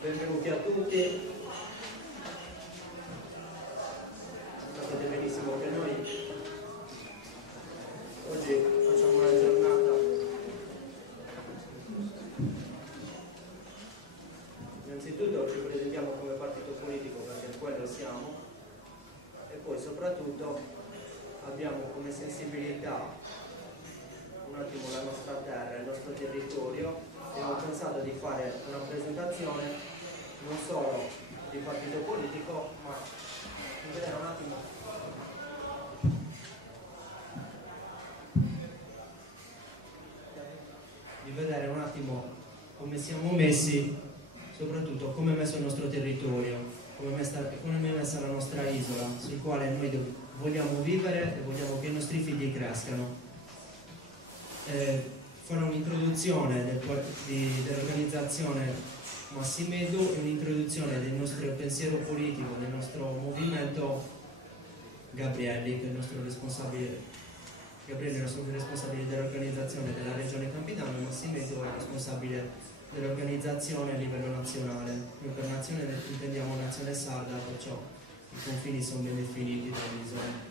Benvenuti a tutti. Sapete benissimo che noi oggi facciamo una giornata innanzitutto ci presentiamo come partito politico, perché quello siamo, e poi soprattutto abbiamo come sensibilità un attimo la nostra terra, il nostro territorio, e ho pensato di fare una presentazione non solo di partito politico, ma di vedere un attimo come siamo messi, soprattutto come è messo il nostro territorio, come è messa la nostra isola, sul quale noi vogliamo vivere e vogliamo che i nostri figli crescano. Farò un'introduzione dell'organizzazione Massimedu e un'introduzione del nostro pensiero politico, del nostro movimento. Gabrielli, che è il nostro responsabile. Gabriele è il nostro responsabile dell'organizzazione della regione Campidano, e Massimedu è il responsabile dell'organizzazione a livello nazionale. Noi per nazione intendiamo nazione sarda, perciò i confini sono ben definiti dall'isola.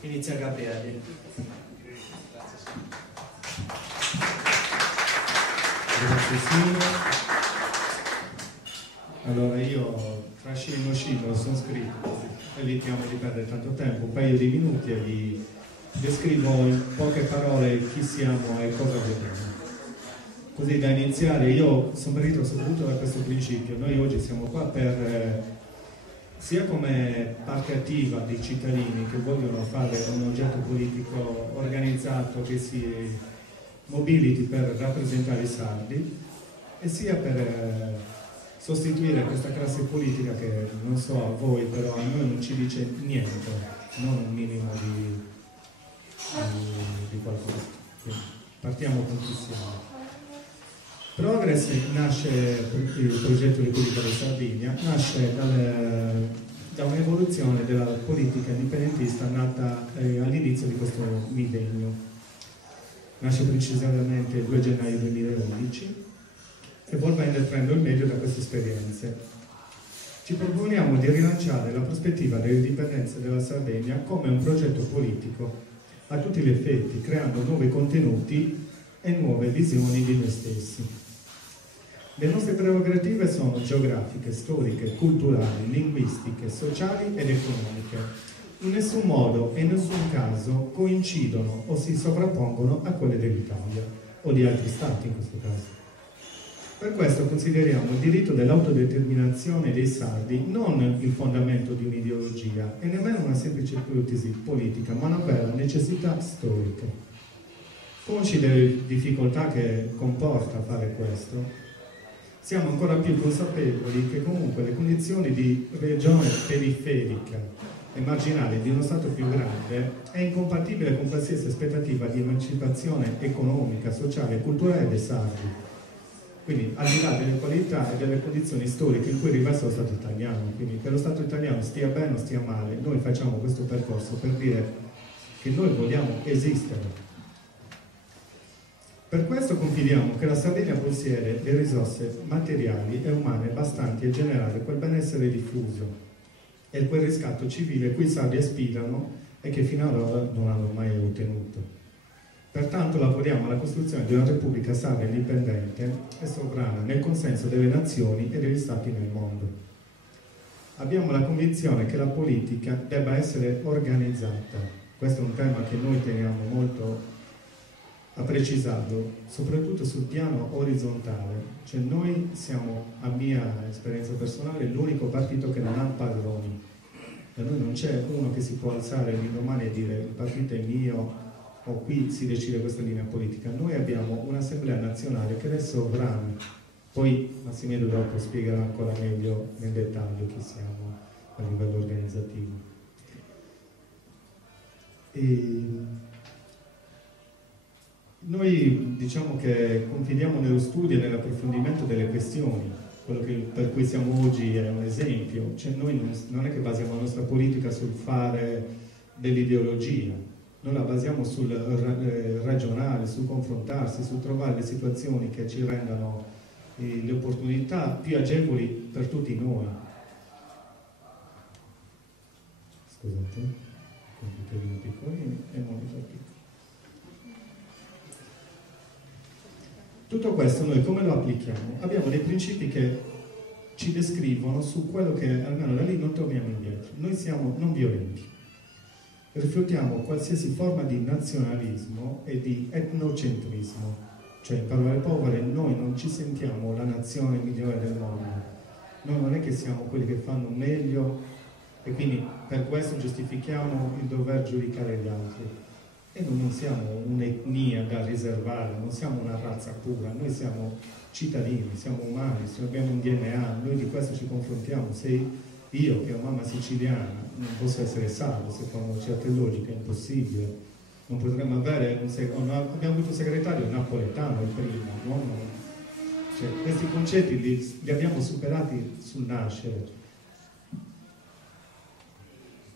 Inizia Gabriele. Grazie Simo. Allora io tra scino sono scritto, evitiamo di perdere tanto tempo, un paio di minuti e vi descrivo in poche parole chi siamo e cosa vogliamo. Così da iniziare, io sono partito soprattutto da questo principio. Noi oggi siamo qua per sia come parte attiva dei cittadini che vogliono fare un oggetto politico organizzato che si mobiliti per rappresentare i sardi, e sia per sostituire questa classe politica che, non so a voi, però a noi non ci dice niente, non un minimo di qualcosa. Quindi partiamo con chi siamo. Progress nasce, il progetto Repubblica della Sardegna, nasce da un'evoluzione della politica indipendentista nata all'inizio di questo millennio. Nasce precisamente il 2 gennaio 2011 e volendo prendere il meglio da queste esperienze. Ci proponiamo di rilanciare la prospettiva dell'indipendenza della Sardegna come un progetto politico a tutti gli effetti, creando nuovi contenuti e nuove visioni di noi stessi. Le nostre prerogative sono geografiche, storiche, culturali, linguistiche, sociali ed economiche. In nessun modo e in nessun caso coincidono o si sovrappongono a quelle dell'Italia o di altri stati in questo caso. Per questo consideriamo il diritto dell'autodeterminazione dei sardi non il fondamento di un'ideologia e nemmeno una semplice ipotesi politica, ma una vera necessità storica. Consci delle difficoltà che comporta fare questo, siamo ancora più consapevoli che comunque le condizioni di regione periferica e marginale di uno Stato più grande è incompatibile con qualsiasi aspettativa di emancipazione economica, sociale e culturale dei sardi. Quindi al di là delle qualità e delle condizioni storiche in cui riveste lo Stato italiano, quindi che lo Stato italiano stia bene o stia male, noi facciamo questo percorso per dire che noi vogliamo esistere. Per questo confidiamo che la Sardegna possiede le risorse materiali e umane bastanti a generare quel benessere diffuso e quel riscatto civile cui i sardi aspirano e che fino ad ora non hanno mai ottenuto. Pertanto lavoriamo alla costruzione di una Repubblica sarda indipendente e sovrana nel consenso delle nazioni e degli stati nel mondo. Abbiamo la convinzione che la politica debba essere organizzata. Questo è un tema che noi teniamo molto a precisarlo, soprattutto sul piano orizzontale. Cioè noi siamo, a mia esperienza personale, l'unico partito che non ha padroni. Da noi non c'è uno che si può alzare l'indomani e dire il partito è mio o qui si decide questa linea politica. Noi abbiamo un'assemblea nazionale che è sovrana. Poi Massimedu dopo spiegherà ancora meglio nel dettaglio chi siamo a livello organizzativo. Noi diciamo che confidiamo nello studio e nell'approfondimento delle questioni. Quello per cui siamo oggi è un esempio. Cioè noi non è che basiamo la nostra politica sul fare dell'ideologia, noi la basiamo sul ragionare, sul confrontarsi, sul trovare le situazioni che ci rendano le opportunità più agevoli per tutti noi. Scusate, computerino piccolino e monitor piccolo. Tutto questo noi come lo applichiamo? Abbiamo dei principi che ci descrivono su quello che, almeno da lì non torniamo indietro. Noi siamo non violenti, rifiutiamo qualsiasi forma di nazionalismo e di etnocentrismo, cioè in parole povere noi non ci sentiamo la nazione migliore del mondo, noi non è che siamo quelli che fanno meglio e quindi per questo giustifichiamo il dover giudicare gli altri. E noi non siamo un'etnia da riservare, non siamo una razza pura, noi siamo cittadini, siamo umani, abbiamo un DNA, noi di questo ci confrontiamo. Se io, che ho mamma siciliana, non posso essere salvo secondo certe logiche, è impossibile. Non potremmo avere abbiamo avuto un segretario napoletano il primo, no? Cioè, questi concetti li abbiamo superati sul nascere.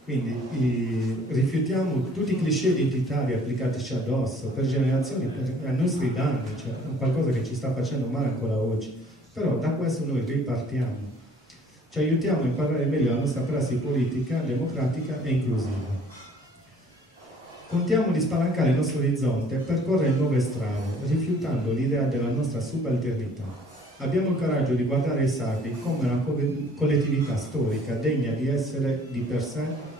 Quindi rifiutiamo tutti i cliché identitari applicatici addosso per generazioni, ai nostri danni, cioè è qualcosa che ci sta facendo male ancora oggi. Però da questo noi ripartiamo, ci aiutiamo a imparare meglio la nostra prassi politica, democratica e inclusiva. Contiamo di spalancare il nostro orizzonte e percorrere nuove strade, rifiutando l'idea della nostra subalternità. Abbiamo il coraggio di guardare i sardi come una collettività storica degna di essere di per sé,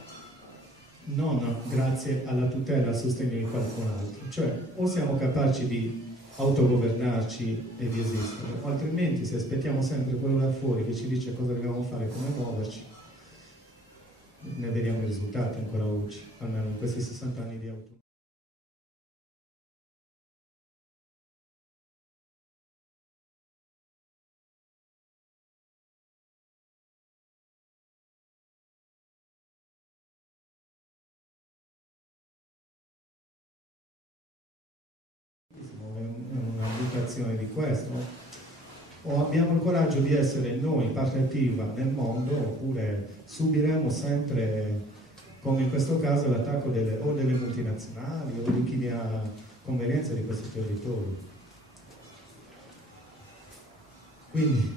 non grazie alla tutela e al sostegno di qualcun altro. Cioè, o siamo capaci di autogovernarci e di esistere, o altrimenti se aspettiamo sempre quello da fuori che ci dice cosa dobbiamo fare, come muoverci, ne vediamo i risultati ancora oggi, almeno in questi 60 anni di autonomia. Di questo, o abbiamo il coraggio di essere noi parte attiva nel mondo, oppure subiremo sempre, come in questo caso, l'attacco delle multinazionali o di chi ne ha convenienza di questi territori. Quindi,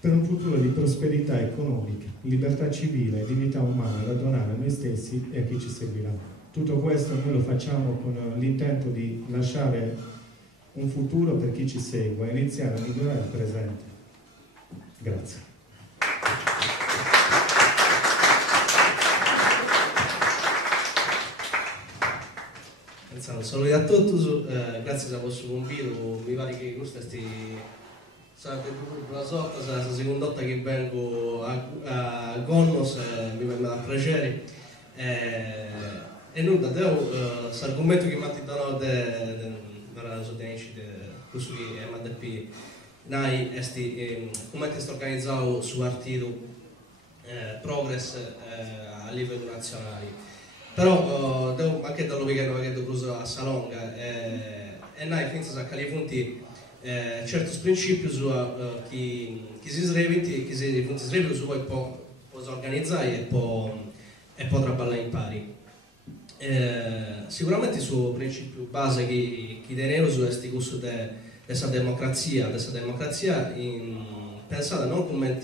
per un futuro di prosperità economica, libertà civile e dignità umana da donare a noi stessi e a chi ci seguirà. Tutto questo noi lo facciamo con l'intento di lasciare un futuro per chi ci segue e iniziare a migliorare il presente. Grazie. Saluti a tutti, grazie per il vostro convito, mi pare che questa sarà la sorta, sarà la seconda volta che vengo a Gonnos, mi fa da piacere. E nulla, questo argomento che mi ha dato per sostenere questo che è MDP, noi come è organizzato su partito Progress a livello nazionale. Però anche dallo che ho preso a Salonga e noi penso che alle fonti certi principi su chi si sreventi su poi può organizzare e può lavorare in pari. Sicuramente il principio base che tenere su questo corso della democrazia pensate non come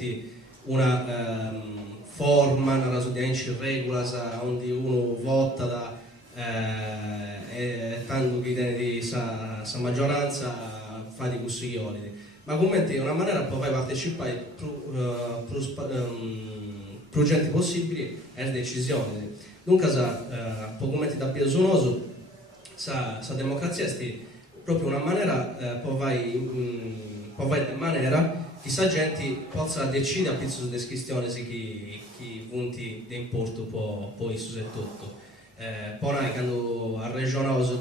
una forma, una ragione regola onde uno vota e tanto che tiene di sa maggioranza fa di questi olidi, ma come una maniera per far partecipare più gente possibile alle decisioni. Dunque, come da Piesonoso, la democrazia è proprio una maniera per fare in maniera che la gente possa decidere a su delle questioni che punti di importo poi su tutto. Poi quando a regionoso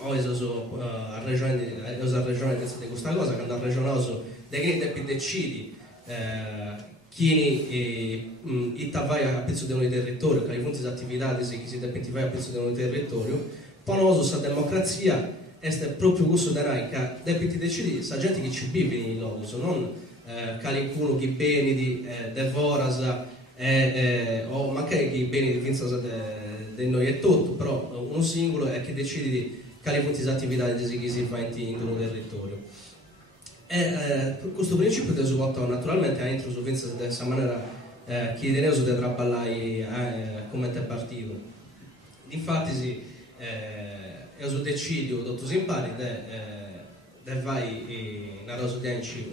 a regione di questa cosa, quando a regionoso che decidi chi vai a pezzo di un territorio, che hai punti di attività che si vai a pezzo di un territorio, poi la democrazia è proprio questo da noi, che deve decidere la gente che ci vive in loro, non qualcuno che bene di devoras o magari chi bene di finza di noi è tutto, però uno singolo è che decide di quali punti di attività che si fa in un territorio. E questo principio è svolto naturalmente dentro su pensa di questa maniera che tenevo di lavorare come partito. Infatti io decido tutto si impari di vai in rosa di anci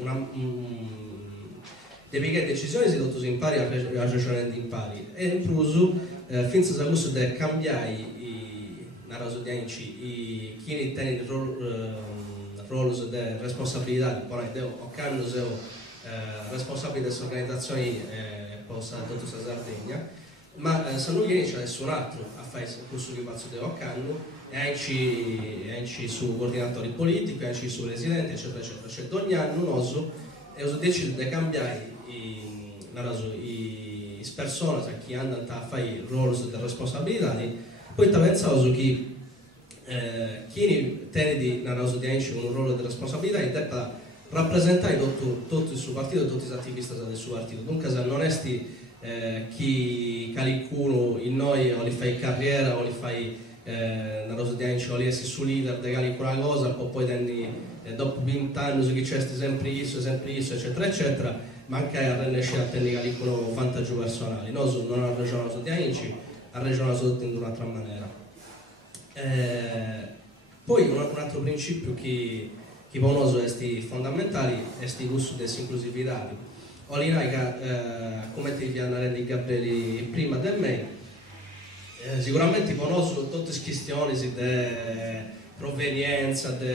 perché decisioni si tutto si impari a ragione di impari e in più finza da questo di cambiare in rosa di anci chi tiene il ruolo di responsabilità poi ho canno responsabile delle organizzazioni posta tutta questa Sardegna ma se non viene c'è nessun altro a fare questo che faccio di Occanno e anche su coordinatori politici, anche su residenti eccetera eccetera, cioè ogni anno noi deciso di cambiare le persone che andano a fare il ruolo di responsabilità poi pensavo che chi tiene di un ruolo di responsabilità debba rappresentare tutto il suo partito e tutti gli attivisti del suo partito. Dunque se non è chi qualcuno in noi o li fai carriera o li fai una cosa di anni o li essi su leader di qualcuna cosa poi tendi dopo 20 anni su chi c'è sempre isso eccetera eccetera ma anche a riuscire a tenere qualcuno vantaggio personale. Noi non ha ragione di anni, ha ragione solo in un'altra maniera. Poi un altro principio che per noi è fondamentale è il gusto dell'inclusività. Come ti viene di Gabriele prima del me, sicuramente per noi tutte le questioni di provenienza, di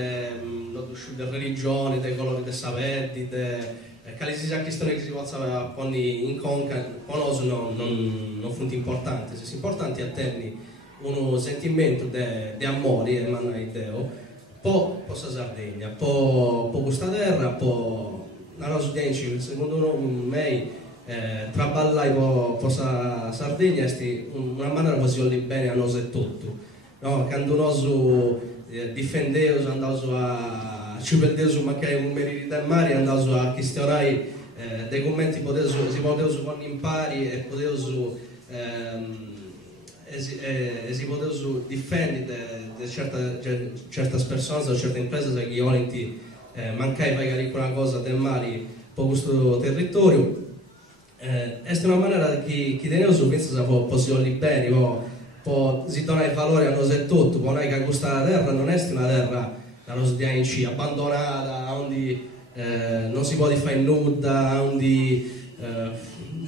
religione, dei colori dei saperi, quali sia questioni che si possono porre in conca, per noi non sono importanti. Se importanti è tenere un sentimento di amore e Dio, poi questa Sardegna, poi questa terra, poi la nostra gente, secondo me, traballare per questa Sardegna è una maniera così bene a noi e tutto. No? Quando noi difendiamo, andiamo ci perdiamo magari un merito del mare, andiamo a questionare dei commenti, si potevano con impari e potevano si potevano difendere certe persone o certe imprese che volenti mancare magari una cosa del mare per questo territorio. È una maniera che tenevo su penso che possiamo liberi, si dona il valore a noi e tutto, non è che questa terra non è una terra la nostra di abbandonata, dove non si può fare nulla, dove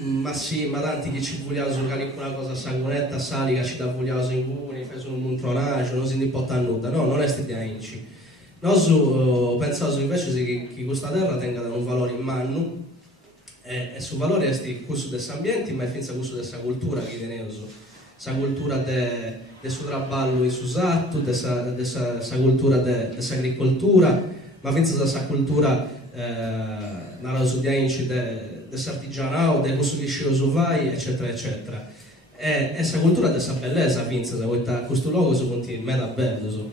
ma sì, ma tanti che ci vogliamo su qualcuna cosa sanguinetta, sali che ci da vogliamo in cuni, fai su un montronaggio, non si ne porta a nulla, no, non è sti dianici. Noi pensiamo invece che questa terra tenga un valore in mano e sul valore è questo dell'ambiente, ma è finza questo della cultura che tenevo, la cultura del suo lavoro in susatto, della cultura dell'agricoltura, ma finza della cultura nella sua dianici dell'artigianato, del questo che scende su vai, eccetera, eccetera. E questa cultura della bellezza, finza, da questo luogo si continua mega bello.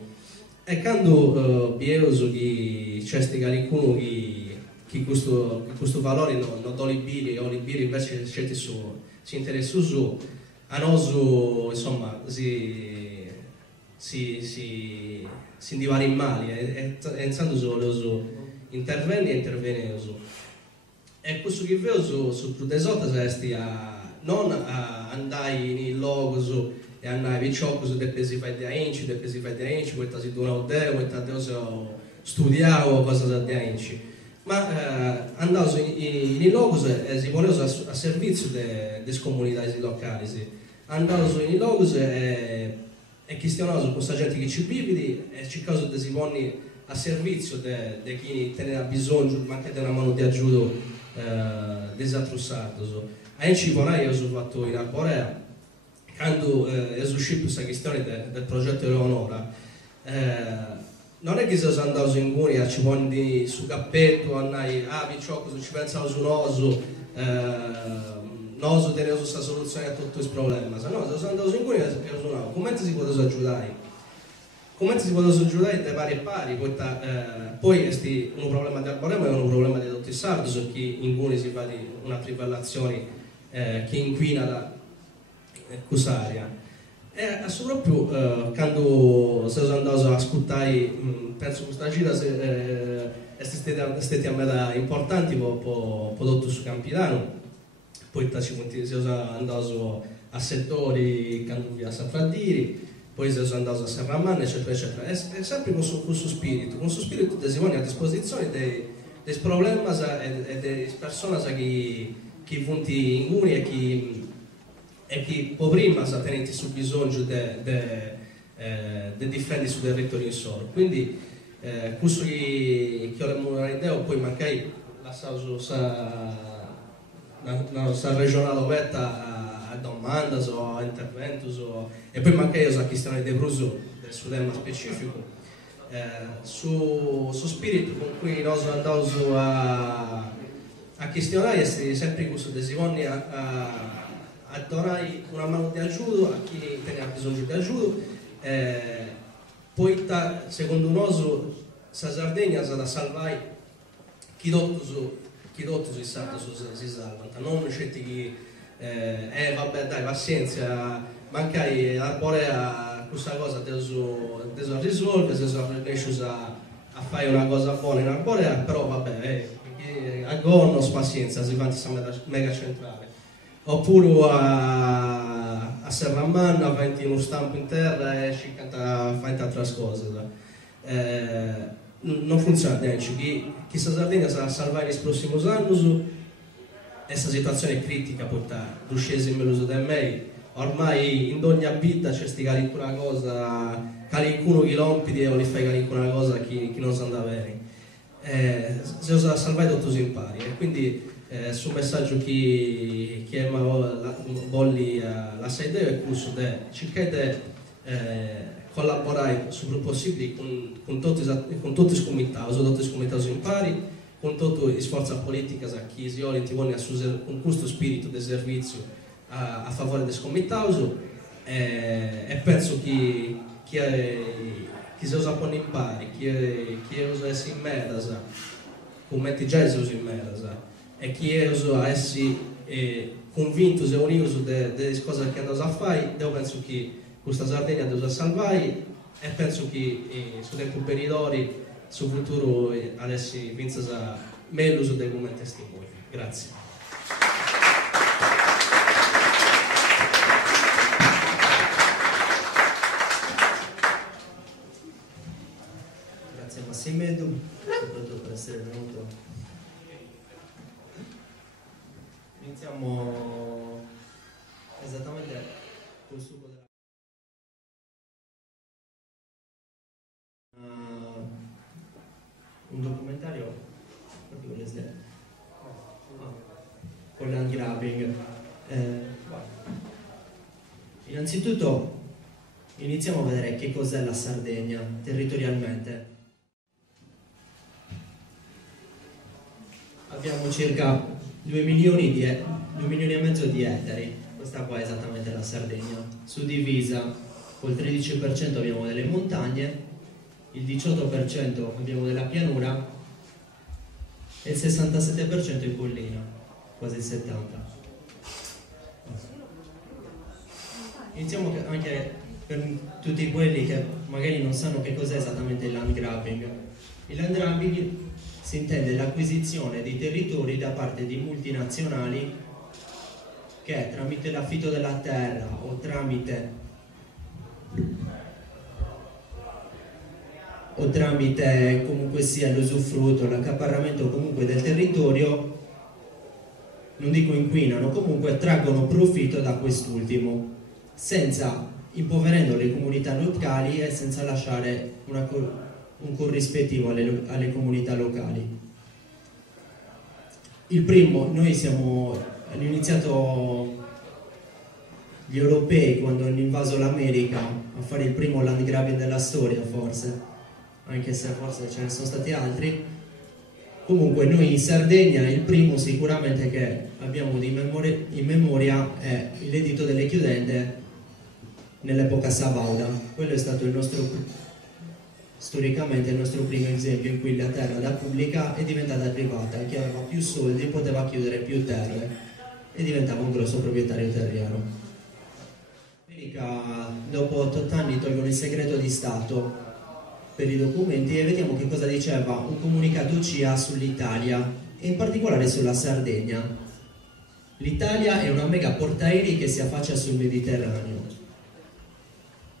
E quando vedo che c'è qualcuno che questo valore non do liberi, o liberi invece si interessa su, a noi insomma si indivari in mali, e pensando su intervenire su. E questo che vedo su più desota è non andare in logo e andare vicino su delle si fai di ainci, questa si dona odeo, questa devo studiare o cosa da ainci. Ma andare in logos e si voleva a servizio delle comunità locali. Andare in logos e questionare su questa gente che ci vive e cercare di si pone a servizio di chi ha bisogno, ma anche di una mano di aiuto disattrusato. A Ciponai io sono fatto in Alborea, quando è uscita questa questione del progetto Eleonora, non è che se sono andato in Guria ci pondi su cappetto, andai, cosa ci pensavo su noso tenevo questa soluzione a tutto il problema. Se no, se sono andato in Guria e suonavo, come si può aiutare? Come si può aiutare da pari e pari? Poi è un problema di Alborea, ma è un problema di tutti i sardi, perché in Guria si fa una trivellazione che inquina da quest'area. E soprattutto quando siamo andati a ascoltare, penso che questa gira è stata una importante per tutto il Campidano. Poi siamo andati a settori quando via a Safradiri, poi siamo andati a Serramanna, eccetera, eccetera. E sempre con questo spirito che si pone a disposizione dei problemi e delle persone che vanno in Uni e che prima tengono su bisogno di difendere il territorio in solo. Quindi, questo che ho un'idea, poi magari la regionale vetta a domande o a interventi, e poi magari la questione del uso del suo tema specifico. Su spirito con cui noi andiamo a questionare è sempre questo desiderio a dare una mano di aiuto a chi ha bisogno di aiuto. Poi secondo noi la Sardegna sa da salvare chi tutto si salva, non certi che vabbè dai pazienza, magari l'Arborea questa cosa devo risolvere, se riesci a fare una cosa buona in Arborea, però vabbè a Gonnos pazienza, si fa mega centrale. Oppure a Serramanna fai uno stampo in terra e fai altre cose. Non funziona niente, chi sa Sardegna sarà salvare nei prossimi anni e questa situazione è critica portare l'uscesa in meluso del mei. Ormai in ogni vita c'è una cosa, qualcuno che lompidi e vuole fare una cosa che non si andava bene. Se usa salvare tutto si impari e quindi sul messaggio che voglio lasciare è questo, cercate di collaborare sul più possibile con tutti i comitati impari, con tutti gli sforzi politici che si vogliono assumere con questo spirito di servizio a favore del comitati e penso che si usa con impari, che usa essere in merda, come già si usa in merda, e chi usa essere convinto e unito delle cose che andiamo a fare, io penso che questa Sardegna deve salvare e penso che sul tempo periodi, sul futuro adesso penso meglio su dei come testimoni. Grazie. Grazie a Massimedu, soprattutto per essere venuto. Iniziamo esattamente col succo della... un documentario con land grabbing. Innanzitutto iniziamo a vedere che cos'è la Sardegna territorialmente. Abbiamo circa 2 milioni e mezzo di ettari, questa qua è esattamente la Sardegna, suddivisa col 13% abbiamo delle montagne, il 18% abbiamo della pianura e il 67% in collina, quasi il 70%. Iniziamo anche per tutti quelli che magari non sanno che cos'è esattamente il land grabbing. Il land grabbing si intende l'acquisizione di territori da parte di multinazionali che tramite l'affitto della terra o tramite comunque sia l'usufrutto, l'accaparramento comunque del territorio, non dico inquinano, comunque traggono profitto da quest'ultimo, senza impoverendo le comunità locali e senza lasciare un corrispettivo alle comunità locali. Il primo, hanno iniziato gli europei quando hanno invaso l'America a fare il primo land grabbing della storia, forse, anche se forse ce ne sono stati altri. Comunque noi in Sardegna il primo sicuramente che abbiamo in memoria è l'editto delle chiudende nell'epoca sabauda. Quello è stato storicamente il nostro primo esempio in cui la terra da pubblica è diventata privata e chi aveva più soldi poteva chiudere più terre e diventava un grosso proprietario terriero. America, dopo 8 anni, tolgono il segreto di Stato per i documenti e vediamo che cosa diceva un comunicato CIA sull'Italia e in particolare sulla Sardegna. L'Italia è una mega portaerei che si affaccia sul Mediterraneo.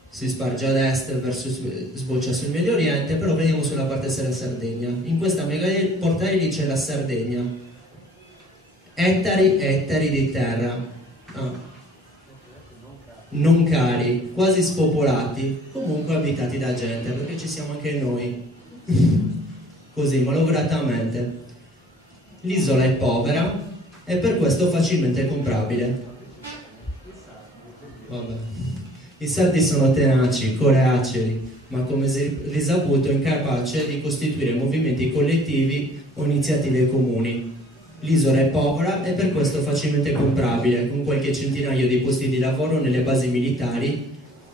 Si sparge ad est verso sboccia sul Medio Oriente, però veniamo sulla parte della Sardegna. In questa mega portaerei c'è la Sardegna. Ettari e ettari di terra. Non cari, quasi spopolati, comunque abitati da gente, perché ci siamo anche noi, così malauguratamente. L'isola è povera e per questo facilmente comprabile. Vabbè. I sardi sono tenaci, coreaceri, ma come risaputo incapace di costituire movimenti collettivi o iniziative comuni. L'isola è povera e per questo facilmente comprabile, con qualche centinaio di posti di lavoro nelle basi militari,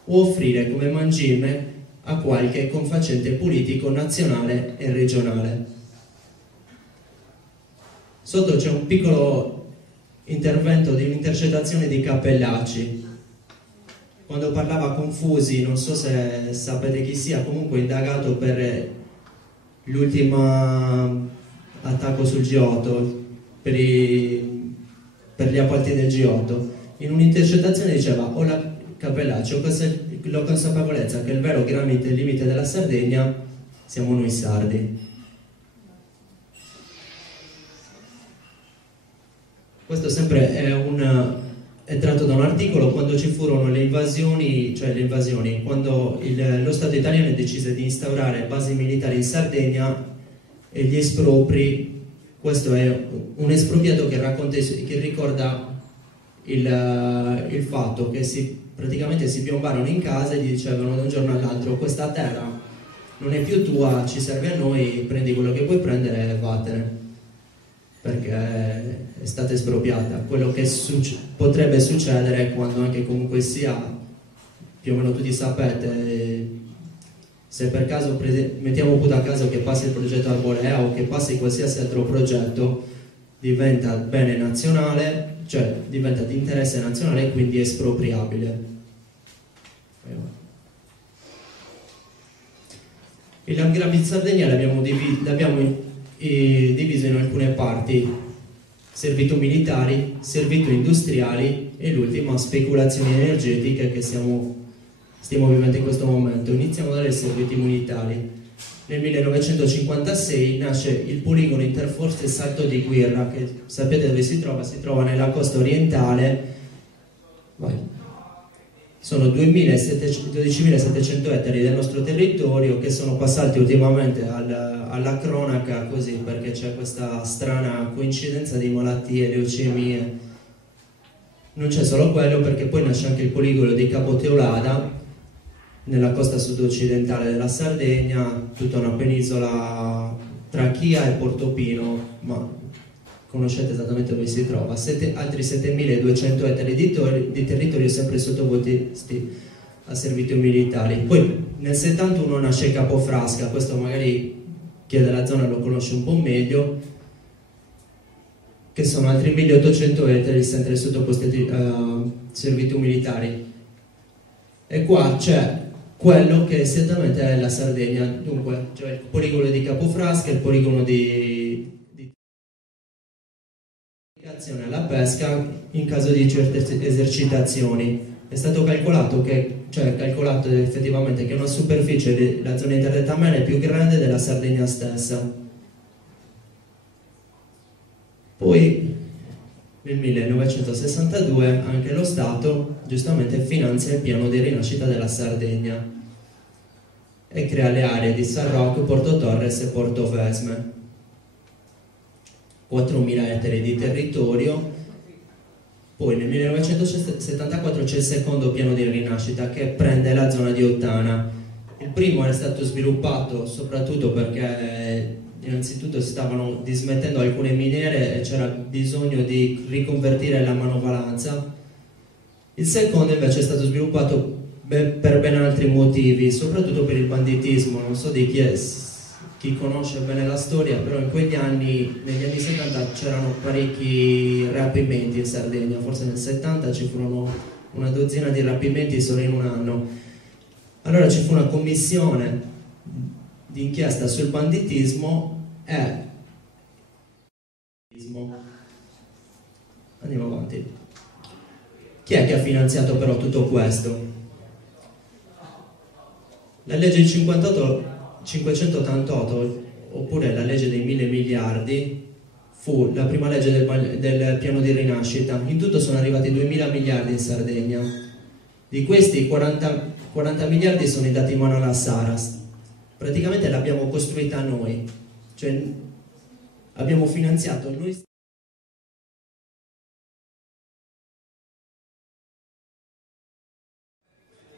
o offrire come mangime a qualche confacente politico nazionale e regionale. Sotto c'è un piccolo intervento di un'intercettazione di Cappellacci. Quando parlava con Fusi, non so se sapete chi sia, comunque indagato per l'ultimo attacco sul G8, per gli appalti del G8, in un'intercettazione diceva: ho la Cappellacci, ho la consapevolezza che il vero grande limite della Sardegna siamo noi sardi. Questo sempre è tratto da un articolo quando ci furono le invasioni, quando lo Stato italiano decise di instaurare basi militari in Sardegna e gli espropri. Questo è un espropriato che ricorda il fatto che praticamente si piombarono in casa e gli dicevano da un giorno all'altro: questa terra non è più tua, ci serve a noi, prendi quello che puoi prendere e vattene, perché è stata espropriata. Quello che potrebbe succedere quando anche comunque sia, più o meno tutti sapete, se per caso mettiamo pure a caso che passi il progetto Arborea o che passi qualsiasi altro progetto, diventa bene nazionale, cioè diventa di interesse nazionale e quindi espropriabile. Il Land di Sardegna l'abbiamo diviso in alcune parti: servitù militari, servitù industriali e l'ultima speculazioni energetiche che stiamo vivendo in questo momento. Iniziamo dalle servitù militari. Nel 1956 nasce il poligono interforze Salto di Quirra, che sapete dove si trova? Si trova nella costa orientale. Sono 12.700 ettari del nostro territorio che sono passati ultimamente alla cronaca, così, perché c'è questa strana coincidenza di malattie, leucemie. Non c'è solo quello, perché poi nasce anche il poligono di Capo Teulada nella costa sud-occidentale della Sardegna, tutta una penisola tra Chia e Portofino, ma conoscete esattamente dove si trova. Altri 7.200 ettari di territorio sempre sottoposti a servitù militari. Poi nel 71 nasce Capofrasca, questo magari chi è della zona lo conosce un po' meglio, che sono altri 1.800 ettari sempre sottoposti a servitù militari. E qua c'è quello che esattamente è la Sardegna, dunque cioè il poligono di Capofrasca, il poligono di alla pesca in caso di certe esercitazioni. È stato calcolato effettivamente che una superficie della zona interdettameana è più grande della Sardegna stessa. Poi nel 1962 anche lo Stato giustamente finanzia il piano di rinascita della Sardegna e crea le aree di San Roque, Porto Torres e Portovesme. 4.000 ettari di territorio. Poi nel 1974 c'è il secondo piano di rinascita che prende la zona di Ottana. Il primo è stato sviluppato soprattutto perché innanzitutto si stavano dismettendo alcune miniere e c'era bisogno di riconvertire la manovalanza. Il secondo invece è stato sviluppato per ben altri motivi, soprattutto per il banditismo. Non so di chi chi conosce bene la storia, però in quegli anni, negli anni 70 c'erano parecchi rapimenti in Sardegna, forse nel 70 ci furono una dozzina di rapimenti solo in un anno. Allora ci fu una commissione di inchiesta sul banditismo e andiamo avanti. Chi è che ha finanziato però tutto questo? La legge del 588, oppure la legge dei 1000 miliardi, fu la prima legge del piano di rinascita. In tutto sono arrivati 2000 miliardi in Sardegna. Di questi 40 miliardi sono dati in mano alla Saras. Praticamente l'abbiamo costruita noi, cioè abbiamo finanziato noi.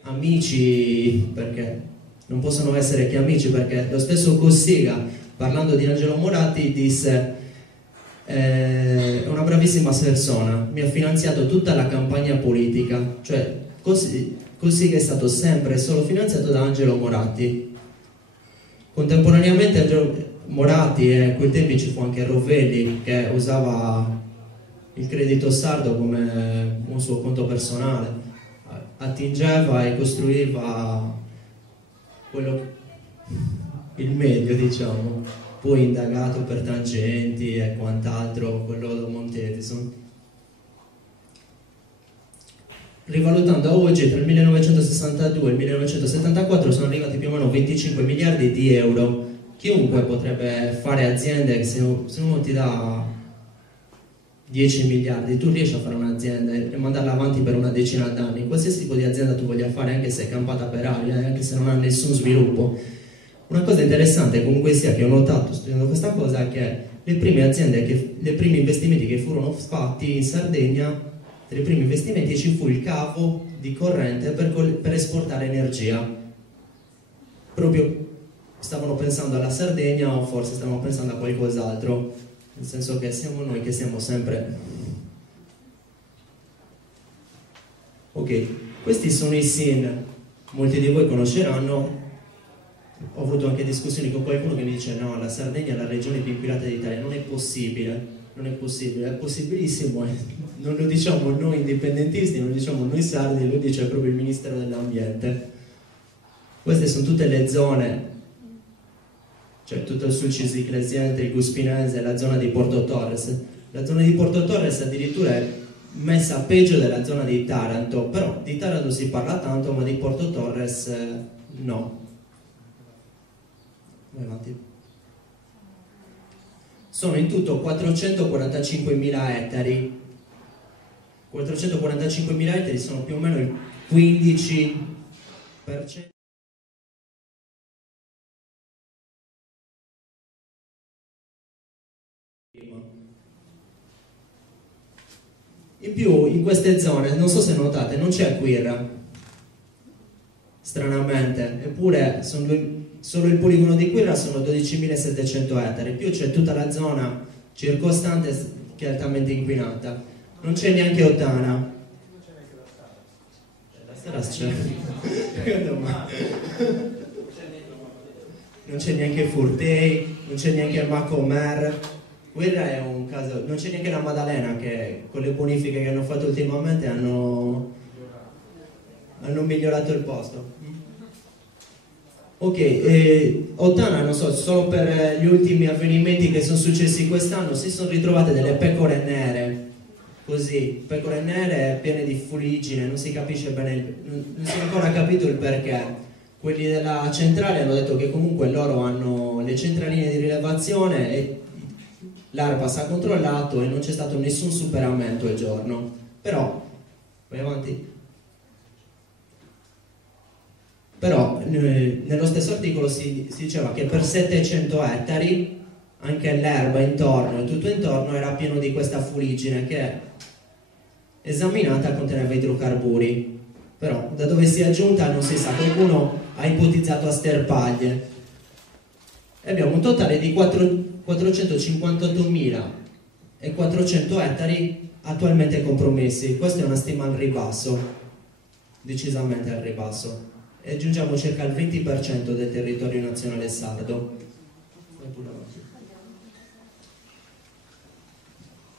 Amici, perché non possono essere che amici, perché lo stesso Cossiga, parlando di Angelo Moratti, disse è una bravissima persona, mi ha finanziato tutta la campagna politica, cioè Cossiga è stato sempre e solo finanziato da Angelo Moratti. Contemporaneamente Angelo Moratti, e a quei tempi ci fu anche Rovelli che usava il credito sardo come un suo conto personale, attingeva e costruiva il meglio, diciamo, poi indagato per tangenti e quant'altro, quello da Monte Edison. Rivalutando a oggi, tra il 1962 e il 1974 sono arrivati più o meno 25 miliardi di euro. Chiunque potrebbe fare aziende, se uno ti dà 10 miliardi, tu riesci a fare un'azienda e mandarla avanti per una decina d'anni, qualsiasi tipo di azienda tu voglia fare, anche se è campata per aria, anche se non ha nessun sviluppo. Una cosa interessante comunque sia che ho notato studiando questa cosa è che le prime aziende, i primi investimenti che furono fatti in Sardegna, tra i primi investimenti ci fu il cavo di corrente per esportare energia. Proprio stavano pensando alla Sardegna o forse stavano pensando a qualcos'altro. Nel senso che siamo noi che siamo sempre... Ok, questi sono i SIN, molti di voi conosceranno. Ho avuto anche discussioni con qualcuno che mi dice no, la Sardegna è la regione più inquinata d'Italia. Non è possibile, non è possibile, è possibilissimo. Non lo diciamo noi indipendentisti, non lo diciamo noi sardi, lo dice proprio il Ministero dell'Ambiente. Queste sono tutte le zone, cioè tutto il Sulcis Ecclesiante, il Guspinese, la zona di Porto Torres. La zona di Porto Torres addirittura è messa peggio della zona di Taranto, però di Taranto si parla tanto, ma di Porto Torres no. Vai avanti. Sono in tutto 445.000 ettari. 445.000 ettari sono più o meno il 15%. In più in queste zone, non so se notate, non c'è Quirra, stranamente, eppure solo il poligono di Quirra sono 12.700 ettari, in più c'è tutta la zona circostante che è altamente inquinata. Non c'è neanche Ottana. La Saras c'è. Non c'è neanche Furtei, non c'è neanche Macomer. Quella è un caso, non c'è neanche la Maddalena che con le bonifiche che hanno fatto ultimamente hanno migliorato il posto. Ok, Ottana, non so, solo per gli ultimi avvenimenti che sono successi quest'anno si sono ritrovate delle pecore nere, così, pecore nere piene di fuliggine, non si capisce bene, non si è ancora capito il perché. Quelli della centrale hanno detto che comunque loro hanno le centraline di rilevazione e l'ARPAS ha controllato e non c'è stato nessun superamento il giorno. Però, vai avanti. Però nello stesso articolo si diceva che per 700 ettari anche l'erba intorno e tutto intorno era pieno di questa fuliggine che esaminata conteneva idrocarburi. Però da dove si è aggiunta non si sa, qualcuno ha ipotizzato a sterpaglie. E abbiamo un totale di 458.400 ettari attualmente compromessi. Questa è una stima al ribasso, decisamente al ribasso. E aggiungiamo circa il 20% del territorio nazionale sardo.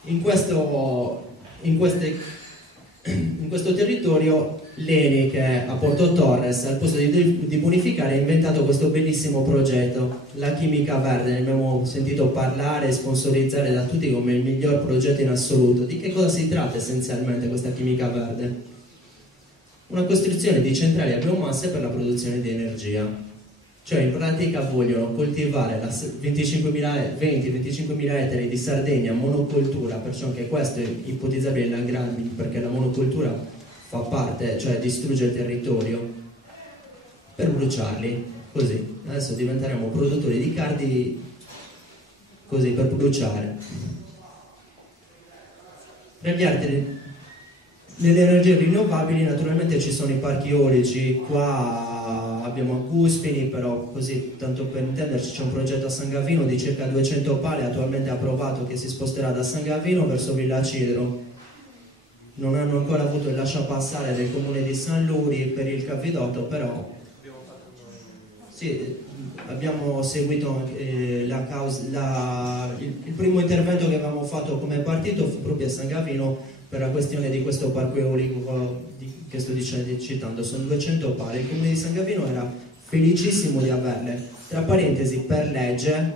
In questo territorio l'ENI, che è a Porto Torres, al posto di bonificare, ha inventato questo bellissimo progetto, la chimica verde. Ne abbiamo sentito parlare e sponsorizzare da tutti come il miglior progetto in assoluto. Di che cosa si tratta essenzialmente questa chimica verde? Una costruzione di centrali a biomasse per la produzione di energia. Cioè in pratica vogliono coltivare 20-25.000 ettari di Sardegna monocoltura, perciò anche questo è ipotizzabile in grandi, perché la monocoltura fa parte, cioè distrugge il territorio, per bruciarli, così. Adesso diventeremo produttori di cardi così, per bruciare. Per gli altri, nelle energie rinnovabili naturalmente ci sono i parchi eolici, qua abbiamo a Cuspini, però così tanto per intenderci c'è un progetto a San Gavino di circa 200 pale attualmente approvato, che si sposterà da San Gavino verso Villa Cidro. Non hanno ancora avuto il lasciapassare del comune di San Luri per il Cavidotto, però sì, abbiamo seguito il primo intervento che avevamo fatto come partito fu proprio a San Gavino per la questione di questo parco eolico che sto citando. Sono 200 pale. Il comune di San Gavino era felicissimo di averle, tra parentesi, per legge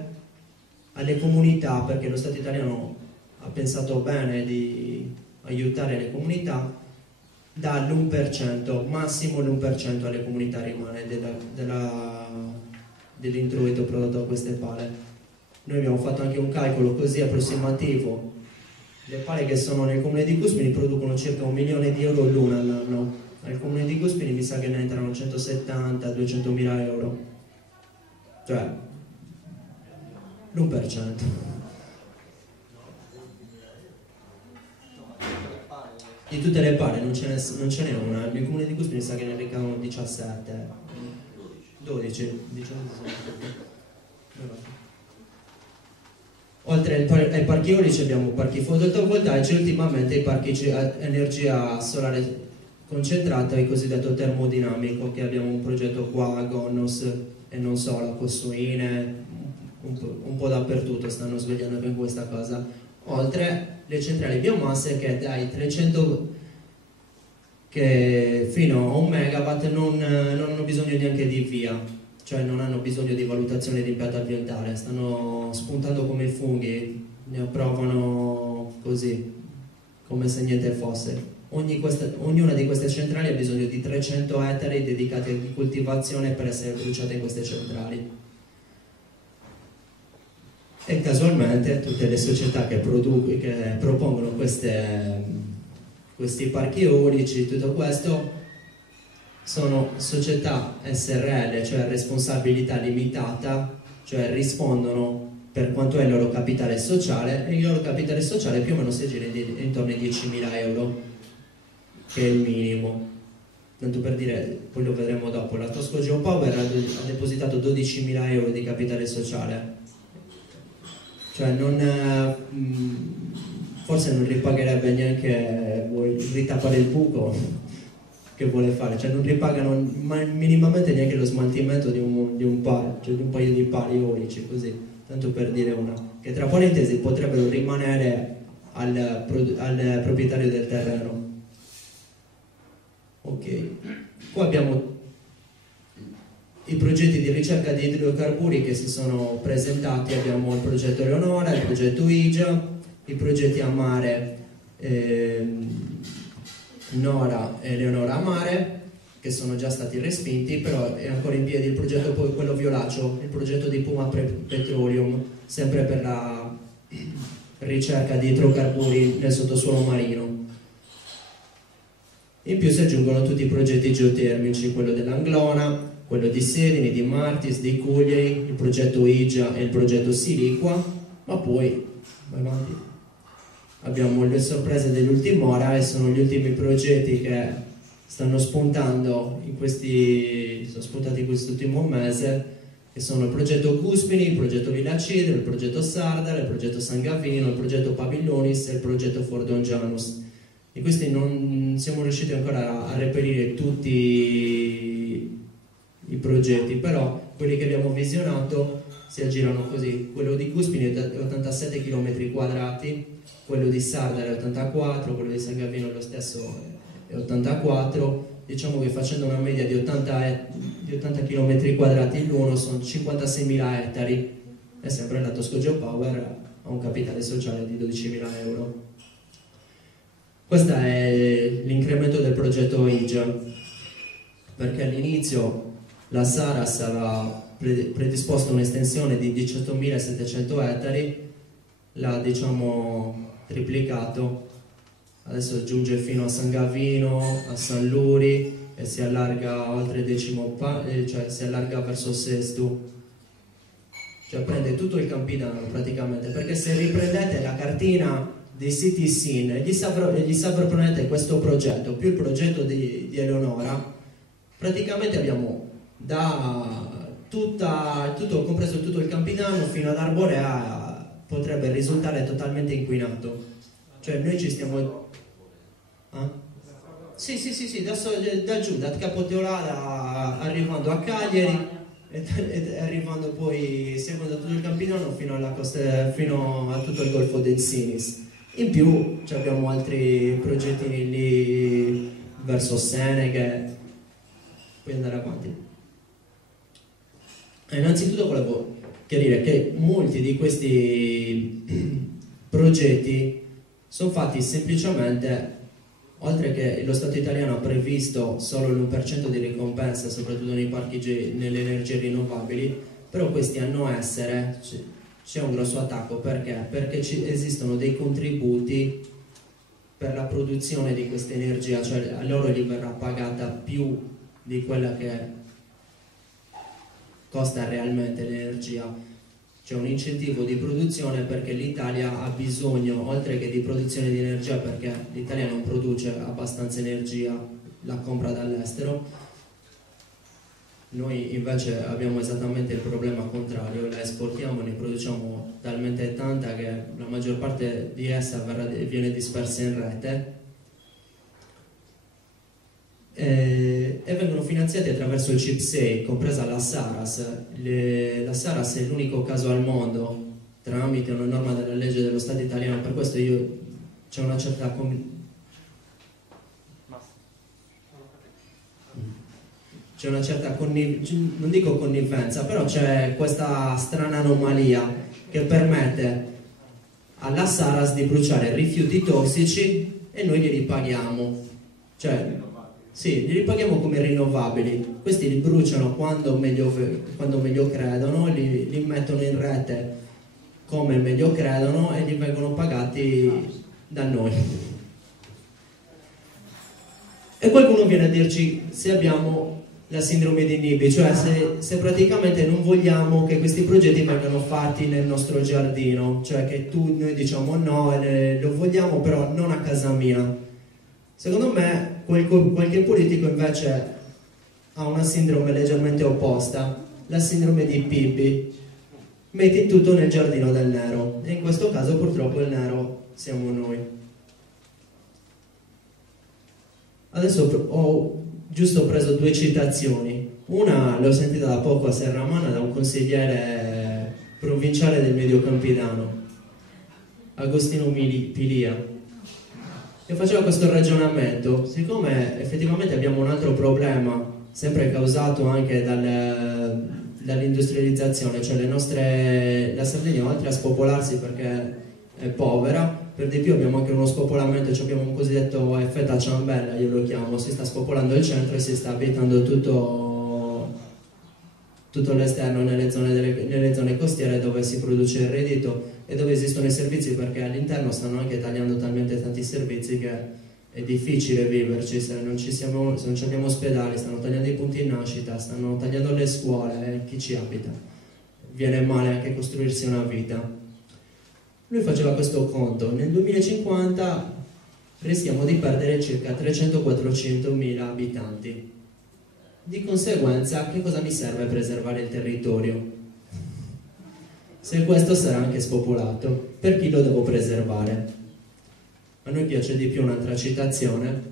alle comunità, perché lo Stato italiano ha pensato bene di aiutare le comunità, dall'1%, massimo l'1% alle comunità rimane dell'introito prodotto da queste pale. Noi abbiamo fatto anche un calcolo così approssimativo. Le pale che sono nel comune di Cuspini producono circa 1 milione di euro l'una all'anno. Al comune di Cuspini mi sa che ne entrano 170-200 mila euro. Cioè, l'1%. Di tutte le pale non ce n'è una. Nel comune di Cuspini mi sa che ne ricadono 17. 12. Oltre ai parchi eolici abbiamo parchi fotovoltaici e ultimamente i parchi energia solare concentrata, il cosiddetto termodinamico, che abbiamo un progetto qua a Gonnos e non solo, a Cossuine, un po' dappertutto stanno svegliando con questa cosa. Oltre le centrali biomasse che dai 300 che fino a 1 megawatt non hanno bisogno neanche di VIA. Cioè non hanno bisogno di valutazione di impatto ambientale, stanno spuntando come funghi, ne approvano così, come se niente fosse. Ognuna di queste centrali ha bisogno di 300 ettari dedicati a coltivazione per essere bruciate in queste centrali. E casualmente tutte le società che propongono questi parchi eolici, tutto questo, sono società SRL, cioè responsabilità limitata, cioè rispondono per quanto è il loro capitale sociale, e il loro capitale sociale più o meno si gira intorno ai 10.000 euro, che è il minimo. Tanto per dire, poi lo vedremo dopo, la Tosco Geopower ha depositato 12.000 euro di capitale sociale, cioè forse non ripagherebbe neanche ritappare il buco che vuole fare, cioè non ripagano minimamente neanche lo smaltimento di un paio di pali eolici, così, tanto per dire una, che tra parentesi potrebbero rimanere al proprietario del terreno. Ok, qua abbiamo i progetti di ricerca di idrocarburi che si sono presentati. Abbiamo il progetto Eleonora, il progetto IGIA, i progetti a mare Nora e Eleonora a mare, che sono già stati respinti, però è ancora in piedi il progetto, poi quello violaceo, il progetto di Puma Petroleum, sempre per la ricerca di idrocarburi nel sottosuolo marino. In più si aggiungono tutti i progetti geotermici, quello dell'Anglona, quello di Sedini, di Martis, di Cuglieri, il progetto IGIA e il progetto Siliqua, ma poi vai avanti. Abbiamo le sorprese dell'ultima ora, e sono gli ultimi progetti che stanno spuntando sono spuntati in quest'ultimo mese, che sono il progetto Cuspini, il progetto Villa Cidro, il progetto Sardar, il progetto San Gavino, il progetto Pavillonis e il progetto Fordongianus. Di questi non siamo riusciti ancora a reperire tutti i progetti, però quelli che abbiamo visionato si aggirano così. Quello di Cuspine è 87 km quadrati, quello di Sardara è 84, quello di San Gavino lo stesso è 84. Diciamo che facendo una media di 80 km quadrati l'uno sono 56.000 ettari, e sempre la Tosco Geopower ha un capitale sociale di 12.000 euro. Questo è l'incremento del progetto IGA, perché all'inizio la Saras aveva predisposto un'estensione di 18.700 ettari, l'ha diciamo triplicato, adesso giunge fino a San Gavino, a San Luri e si allarga oltre cioè si allarga verso Sestu, cioè prende tutto il Campidano praticamente, perché se riprendete la cartina dei siti SIN e gli sovrapponete questo progetto più il progetto di Eleonora, praticamente abbiamo tutto, compreso tutto il Campidano fino ad Arborea, potrebbe risultare totalmente inquinato. Cioè noi ci stiamo... Sì, da giù, da Capoteolada arrivando a Cagliari e arrivando poi, seguendo tutto il Campidano fino alla costa, fino a tutto il Golfo del Sinis. In più abbiamo altri progettini lì verso Seneghe, puoi andare avanti. Innanzitutto volevo chiarire che molti di questi progetti sono fatti semplicemente, oltre che lo Stato italiano ha previsto solo l'1% di ricompensa, soprattutto nei parchi nelle energie rinnovabili, però questi hanno essere, c'è un grosso attacco, perché? Perché esistono dei contributi per la produzione di questa energia, cioè a loro gli verrà pagata più di quella che costa realmente l'energia. C'è un incentivo di produzione perché l'Italia ha bisogno, oltre che di produzione di energia, perché l'Italia non produce abbastanza energia, la compra dall'estero. Noi invece abbiamo esattamente il problema contrario, la esportiamo e ne produciamo talmente tanta che la maggior parte di essa viene dispersa in rete e vengono finanziati attraverso il CIP6, compresa la Saras. La Saras è l'unico caso al mondo, tramite una norma della legge dello Stato italiano, per questo c'è una certa non dico connivenza, però c'è questa strana anomalia che permette alla Saras di bruciare rifiuti tossici e noi glieli paghiamo, cioè sì, li ripaghiamo come rinnovabili. Questi li bruciano quando meglio credono, li mettono in rete come meglio credono e li vengono pagati da noi. E qualcuno viene a dirci se abbiamo la sindrome di Nibi, cioè se praticamente non vogliamo che questi progetti vengano fatti nel nostro giardino, cioè che noi diciamo no, lo vogliamo però non a casa mia. Secondo me qualche politico invece ha una sindrome leggermente opposta, la sindrome di Pippi. Metti tutto nel giardino del nero, e in questo caso purtroppo il nero siamo noi. Adesso ho giusto preso due citazioni, una l'ho sentita da poco a Serramana da un consigliere provinciale del Medio Campidano, Agostino Pilia, che faceva questo ragionamento. Siccome effettivamente abbiamo un altro problema, sempre causato anche dall'industrializzazione, cioè la Sardegna, oltre a spopolarsi perché è povera, per di più abbiamo anche uno spopolamento, cioè abbiamo un cosiddetto effetto a ciambella, io lo chiamo, si sta spopolando il centro e si sta abitando tutto l'esterno nelle zone costiere dove si produce il reddito e dove esistono i servizi, perché all'interno stanno anche tagliando talmente tanti servizi che è difficile viverci se non abbiamo ospedali, stanno tagliando i punti in nascita, stanno tagliando le scuole, chi ci abita? Viene male anche costruirsi una vita. Lui faceva questo conto: nel 2050 rischiamo di perdere circa 300-400 mila abitanti. Di conseguenza, che cosa mi serve preservare il territorio? Se questo sarà anche spopolato, per chi lo devo preservare? A noi piace di più un'altra citazione,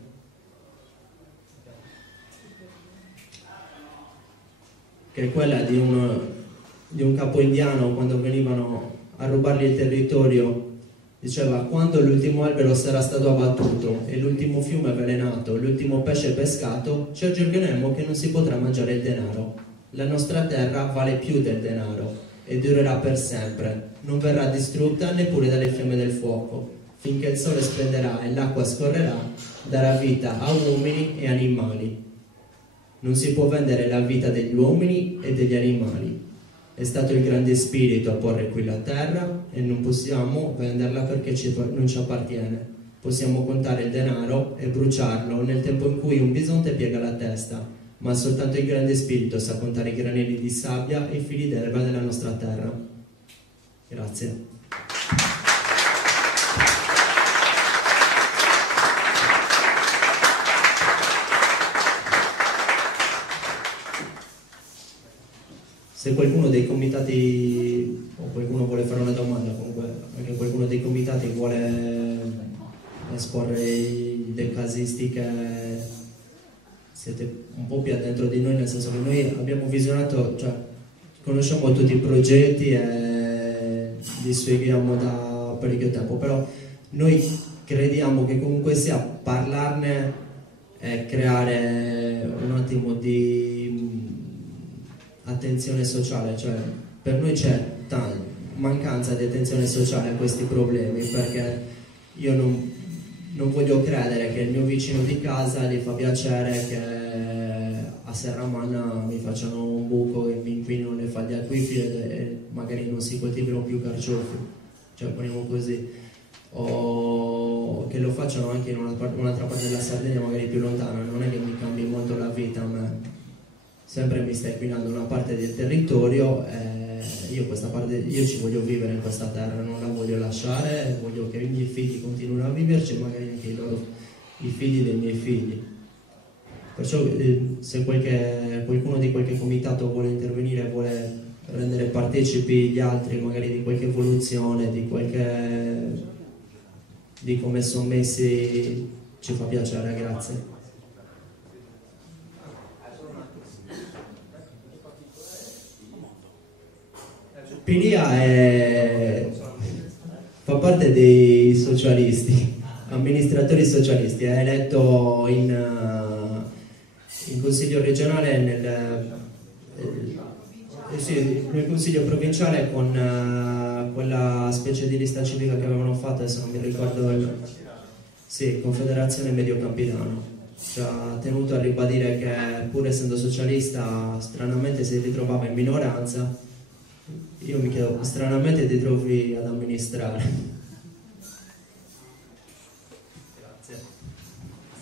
che è quella di di un capo indiano quando venivano a rubargli il territorio. Diceva: quando l'ultimo albero sarà stato abbattuto e l'ultimo fiume avvelenato, l'ultimo pesce pescato, ci accorgeremo che non si potrà mangiare il denaro. La nostra terra vale più del denaro e durerà per sempre. Non verrà distrutta neppure dalle fiamme del fuoco. Finché il sole splenderà e l'acqua scorrerà, darà vita a uomini e animali. Non si può vendere la vita degli uomini e degli animali. È stato il grande spirito a porre qui la terra e non possiamo venderla perché non ci appartiene. Possiamo contare il denaro e bruciarlo nel tempo in cui un bisonte piega la testa, ma soltanto il grande spirito sa contare i granelli di sabbia e i fili d'erba della nostra terra. Grazie. Se qualcuno dei comitati, o qualcuno vuole fare una domanda, comunque anche qualcuno dei comitati vuole esporre le casistiche, siete un po' più addentro di noi, nel senso che noi abbiamo visionato, cioè conosciamo tutti i progetti e li seguiamo da parecchio tempo, però noi crediamo che comunque sia parlarne e creare un attimo di attenzione sociale, cioè per noi c'è mancanza di attenzione sociale a questi problemi, perché io non voglio credere che il mio vicino di casa gli fa piacere che a Serramanna mi facciano un buco e mi inquinino le falde acquifere e magari non si coltivino più carciofi, cioè poniamo così, o che lo facciano anche in un'altra parte della Sardegna, magari più lontana. Non è che mi cambi molto la vita a me, sempre mi sta inquinando una parte del territorio e io ci voglio vivere in questa terra, non la voglio lasciare, voglio che i miei figli continuino a viverci e magari anche i figli dei miei figli. Perciò se qualcuno di qualche comitato vuole intervenire, vuole rendere partecipi gli altri magari di qualche evoluzione, di come sono messi, ci fa piacere, grazie. Pilia fa parte dei socialisti, amministratori socialisti, è eletto in consiglio regionale nel consiglio provinciale con quella specie di lista civica che avevano fatto, adesso non mi ricordo, Confederazione Medio Campidano. Ci ha tenuto a ribadire che pur essendo socialista stranamente si ritrovava in minoranza. Io mi chiedo, stranamente ti trovi ad amministrare. Grazie.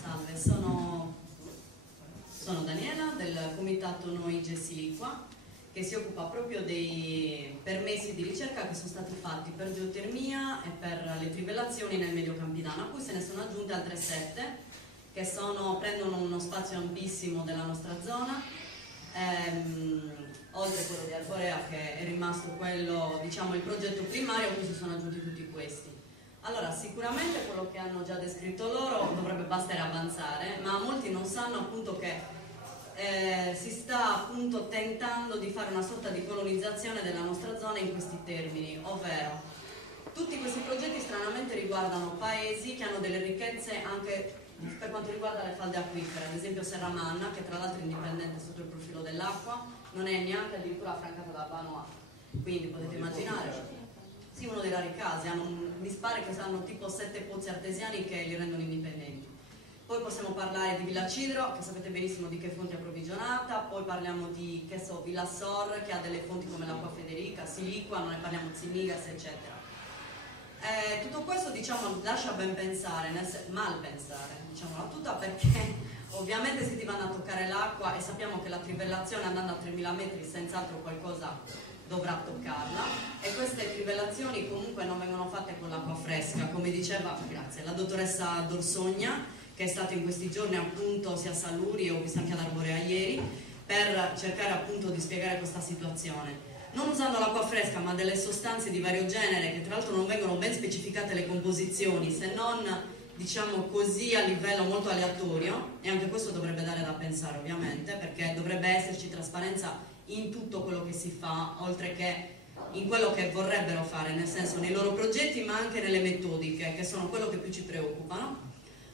Salve, sono Daniela del comitato Noi Gessiliqua, che si occupa proprio dei permessi di ricerca che sono stati fatti per geotermia e per le trivellazioni nel Medio Campidano, a cui se ne sono aggiunte altre 7 che prendono uno spazio ampissimo della nostra zona. Oltre a quello di Arborea, che è rimasto quello, diciamo, il progetto primario, a cui si sono aggiunti tutti questi. Allora, sicuramente quello che hanno già descritto loro dovrebbe bastare avanzare, ma molti non sanno appunto che si sta appunto tentando di fare una sorta di colonizzazione della nostra zona in questi termini, ovvero tutti questi progetti stranamente riguardano paesi che hanno delle ricchezze anche per quanto riguarda le falde acquifere, ad esempio Serramanna, che tra l'altro è indipendente sotto il profilo dell'acqua, non è neanche addirittura affrancata da Vanuatu, quindi potete immaginare, sì, uno dei rari casi, mi pare che hanno tipo 7 pozzi artesiani che li rendono indipendenti. Poi possiamo parlare di Villa Cidro, che sapete benissimo di che fonti è approvvigionata, poi parliamo di, che so, Villa Sor, che ha delle fonti come l'acqua Federica, Siliqua, non ne parliamo, Zinigas, eccetera. Tutto questo, diciamo, lascia ben pensare, mal pensare, diciamola tutta, perché ovviamente se ti vanno a toccare l'acqua, e sappiamo che la trivellazione andando a 3000 metri senz'altro qualcosa dovrà toccarla, e queste trivellazioni comunque non vengono fatte con l'acqua fresca, come diceva, grazie, la dottoressa Dorsogna, che è stata in questi giorni appunto sia a Saluri, ho visto anche ad Arborea ieri, per cercare appunto di spiegare questa situazione. Non usando l'acqua fresca, ma delle sostanze di vario genere, che tra l'altro non vengono ben specificate le composizioni, se non, diciamo così, a livello molto aleatorio, e anche questo dovrebbe dare da pensare ovviamente, perché dovrebbe esserci trasparenza in tutto quello che si fa, oltre che in quello che vorrebbero fare, nel senso nei loro progetti, ma anche nelle metodiche, che sono quello che più ci preoccupano.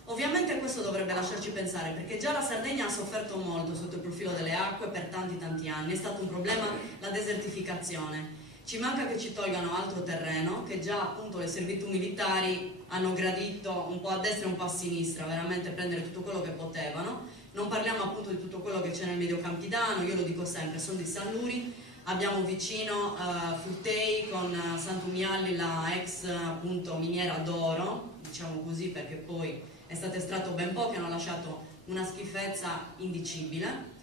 Ovviamente questo dovrebbe lasciarci pensare, perché già la Sardegna ha sofferto molto sotto il profilo delle acque per tanti anni, è stato un problema la desertificazione. Ci manca che ci tolgano altro terreno, che già appunto le servitù militari hanno gradito un po' a destra e un po' a sinistra, veramente prendere tutto quello che potevano. Non parliamo appunto di tutto quello che c'è nel Medio Campidano, io lo dico sempre, sono di Salluri, abbiamo vicino Furtei con Sant'Umialli, la ex appunto miniera d'oro, diciamo così perché poi è stato estratto ben poco e hanno lasciato una schifezza indicibile.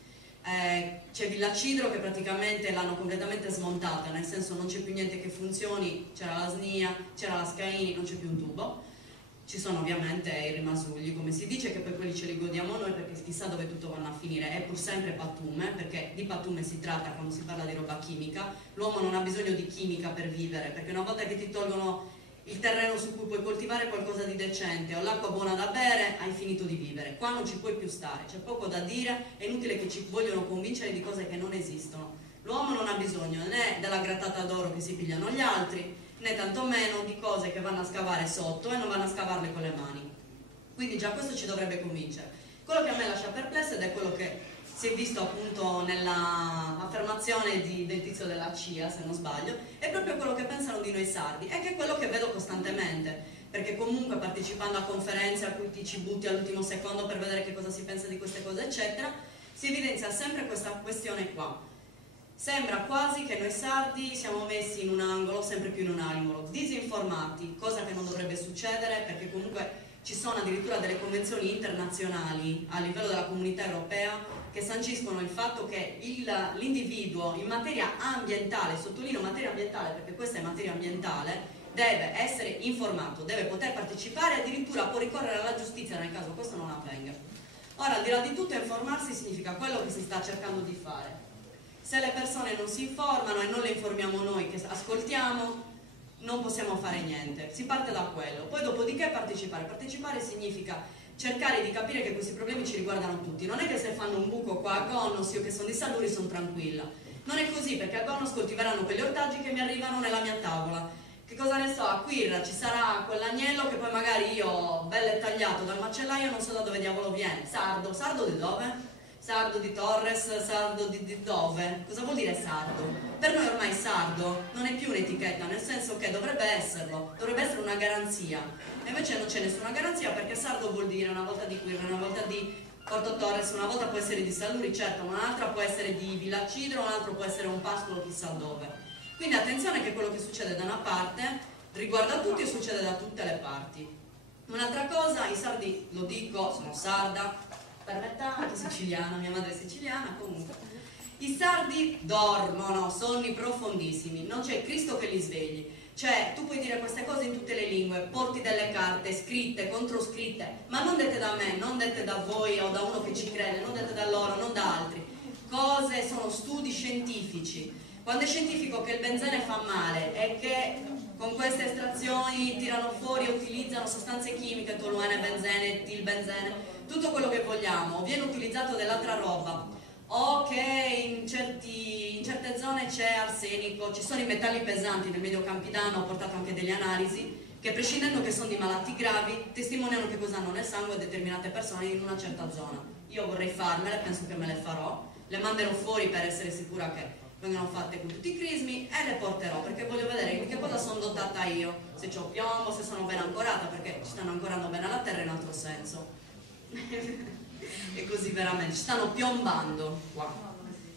C'è Villa Cidro che praticamente l'hanno completamente smontata, nel senso non c'è più niente che funzioni, c'era la SNIA, c'era la Scaini, non c'è più un tubo. Ci sono ovviamente i rimasugli, come si dice, che poi quelli ce li godiamo noi perché chissà dove tutto vanno a finire. È pur sempre pattume, perché di pattume si tratta quando si parla di roba chimica. L'uomo non ha bisogno di chimica per vivere, perché una volta che ti tolgono il terreno su cui puoi coltivare qualcosa di decente o l'acqua buona da bere, hai finito di vivere. Qua non ci puoi più stare, c'è poco da dire, è inutile che ci vogliono convincere di cose che non esistono. L'uomo non ha bisogno né della grattata d'oro che si pigliano gli altri, né tantomeno di cose che vanno a scavare sotto e non vanno a scavarle con le mani. Quindi già questo ci dovrebbe convincere. Quello che a me lascia perplesso ed è quello che si è visto appunto nella affermazione del tizio della CIA, se non sbaglio, è proprio quello che pensano di noi sardi e che è quello che vedo costantemente, perché comunque partecipando a conferenze a cui ti ci butti all'ultimo secondo per vedere che cosa si pensa di queste cose eccetera, si evidenzia sempre questa questione qua. Sembra quasi che noi sardi siamo messi in un angolo, sempre più in un angolo, disinformati, cosa che non dovrebbe succedere perché comunque ci sono addirittura delle convenzioni internazionali a livello della comunità europea che sanciscono il fatto che l'individuo in materia ambientale, sottolineo materia ambientale perché questa è materia ambientale, deve essere informato, deve poter partecipare e addirittura può ricorrere alla giustizia nel caso questo non avvenga. Ora, al di là di tutto, informarsi significa quello che si sta cercando di fare. Se le persone non si informano e non le informiamo noi che ascoltiamo, non possiamo fare niente. Si parte da quello. Poi dopodiché partecipare. Partecipare significa cercare di capire che questi problemi ci riguardano tutti. Non è che se fanno un buco qua a Gonnos, io che sono di Salluri sono tranquilla. Non è così, perché a Gonnos coltiveranno quegli ortaggi che mi arrivano nella mia tavola. Che cosa ne so, a Quirra ci sarà quell'agnello che poi magari io, bello e tagliato dal macellaio, non so da dove diavolo viene. Sardo. Sardo di dove? Sardo di Torres, sardo di dove? Cosa vuol dire sardo? Per noi ormai sardo non è più un'etichetta, nel senso che dovrebbe esserlo, dovrebbe essere una garanzia. E invece non c'è nessuna garanzia perché sardo vuol dire una volta di Quirra, una volta di Porto Torres, una volta può essere di Salluri, certo, un'altra può essere di Villa Cidro, un altro può essere un pascolo chissà dove. Quindi attenzione che quello che succede da una parte riguarda tutti e succede da tutte le parti. Un'altra cosa, i sardi, lo dico, sono sarda, per metà anche siciliana, mia madre è siciliana, comunque. I sardi dormono, sonni profondissimi, non c'è Cristo che li svegli. Cioè, tu puoi dire queste cose in tutte le lingue, porti delle carte scritte, controscritte, ma non dette da me, non dette da voi o da uno che ci crede, non dette da loro, non da altri. Cose, sono studi scientifici. Quando è scientifico che il benzene fa male e che con queste estrazioni tirano fuori e utilizzano sostanze chimiche, toluene, benzene, etilbenzene, tutto quello che vogliamo, viene utilizzato dell'altra roba, o che in certe zone c'è arsenico, ci sono i metalli pesanti nel Medio Campidano, ho portato anche delle analisi, che prescindendo che sono di malati gravi, testimoniano che cosa hanno nel sangue determinate persone in una certa zona. Io vorrei farmele, penso che me le farò, le manderò fuori per essere sicura che vengono fatte con tutti i crismi e le porterò perché voglio vedere di che cosa sono dotata io, se ho piombo, se sono ben ancorata, perché ci stanno ancorando bene alla terra in altro senso. E così veramente, ci stanno piombando qua,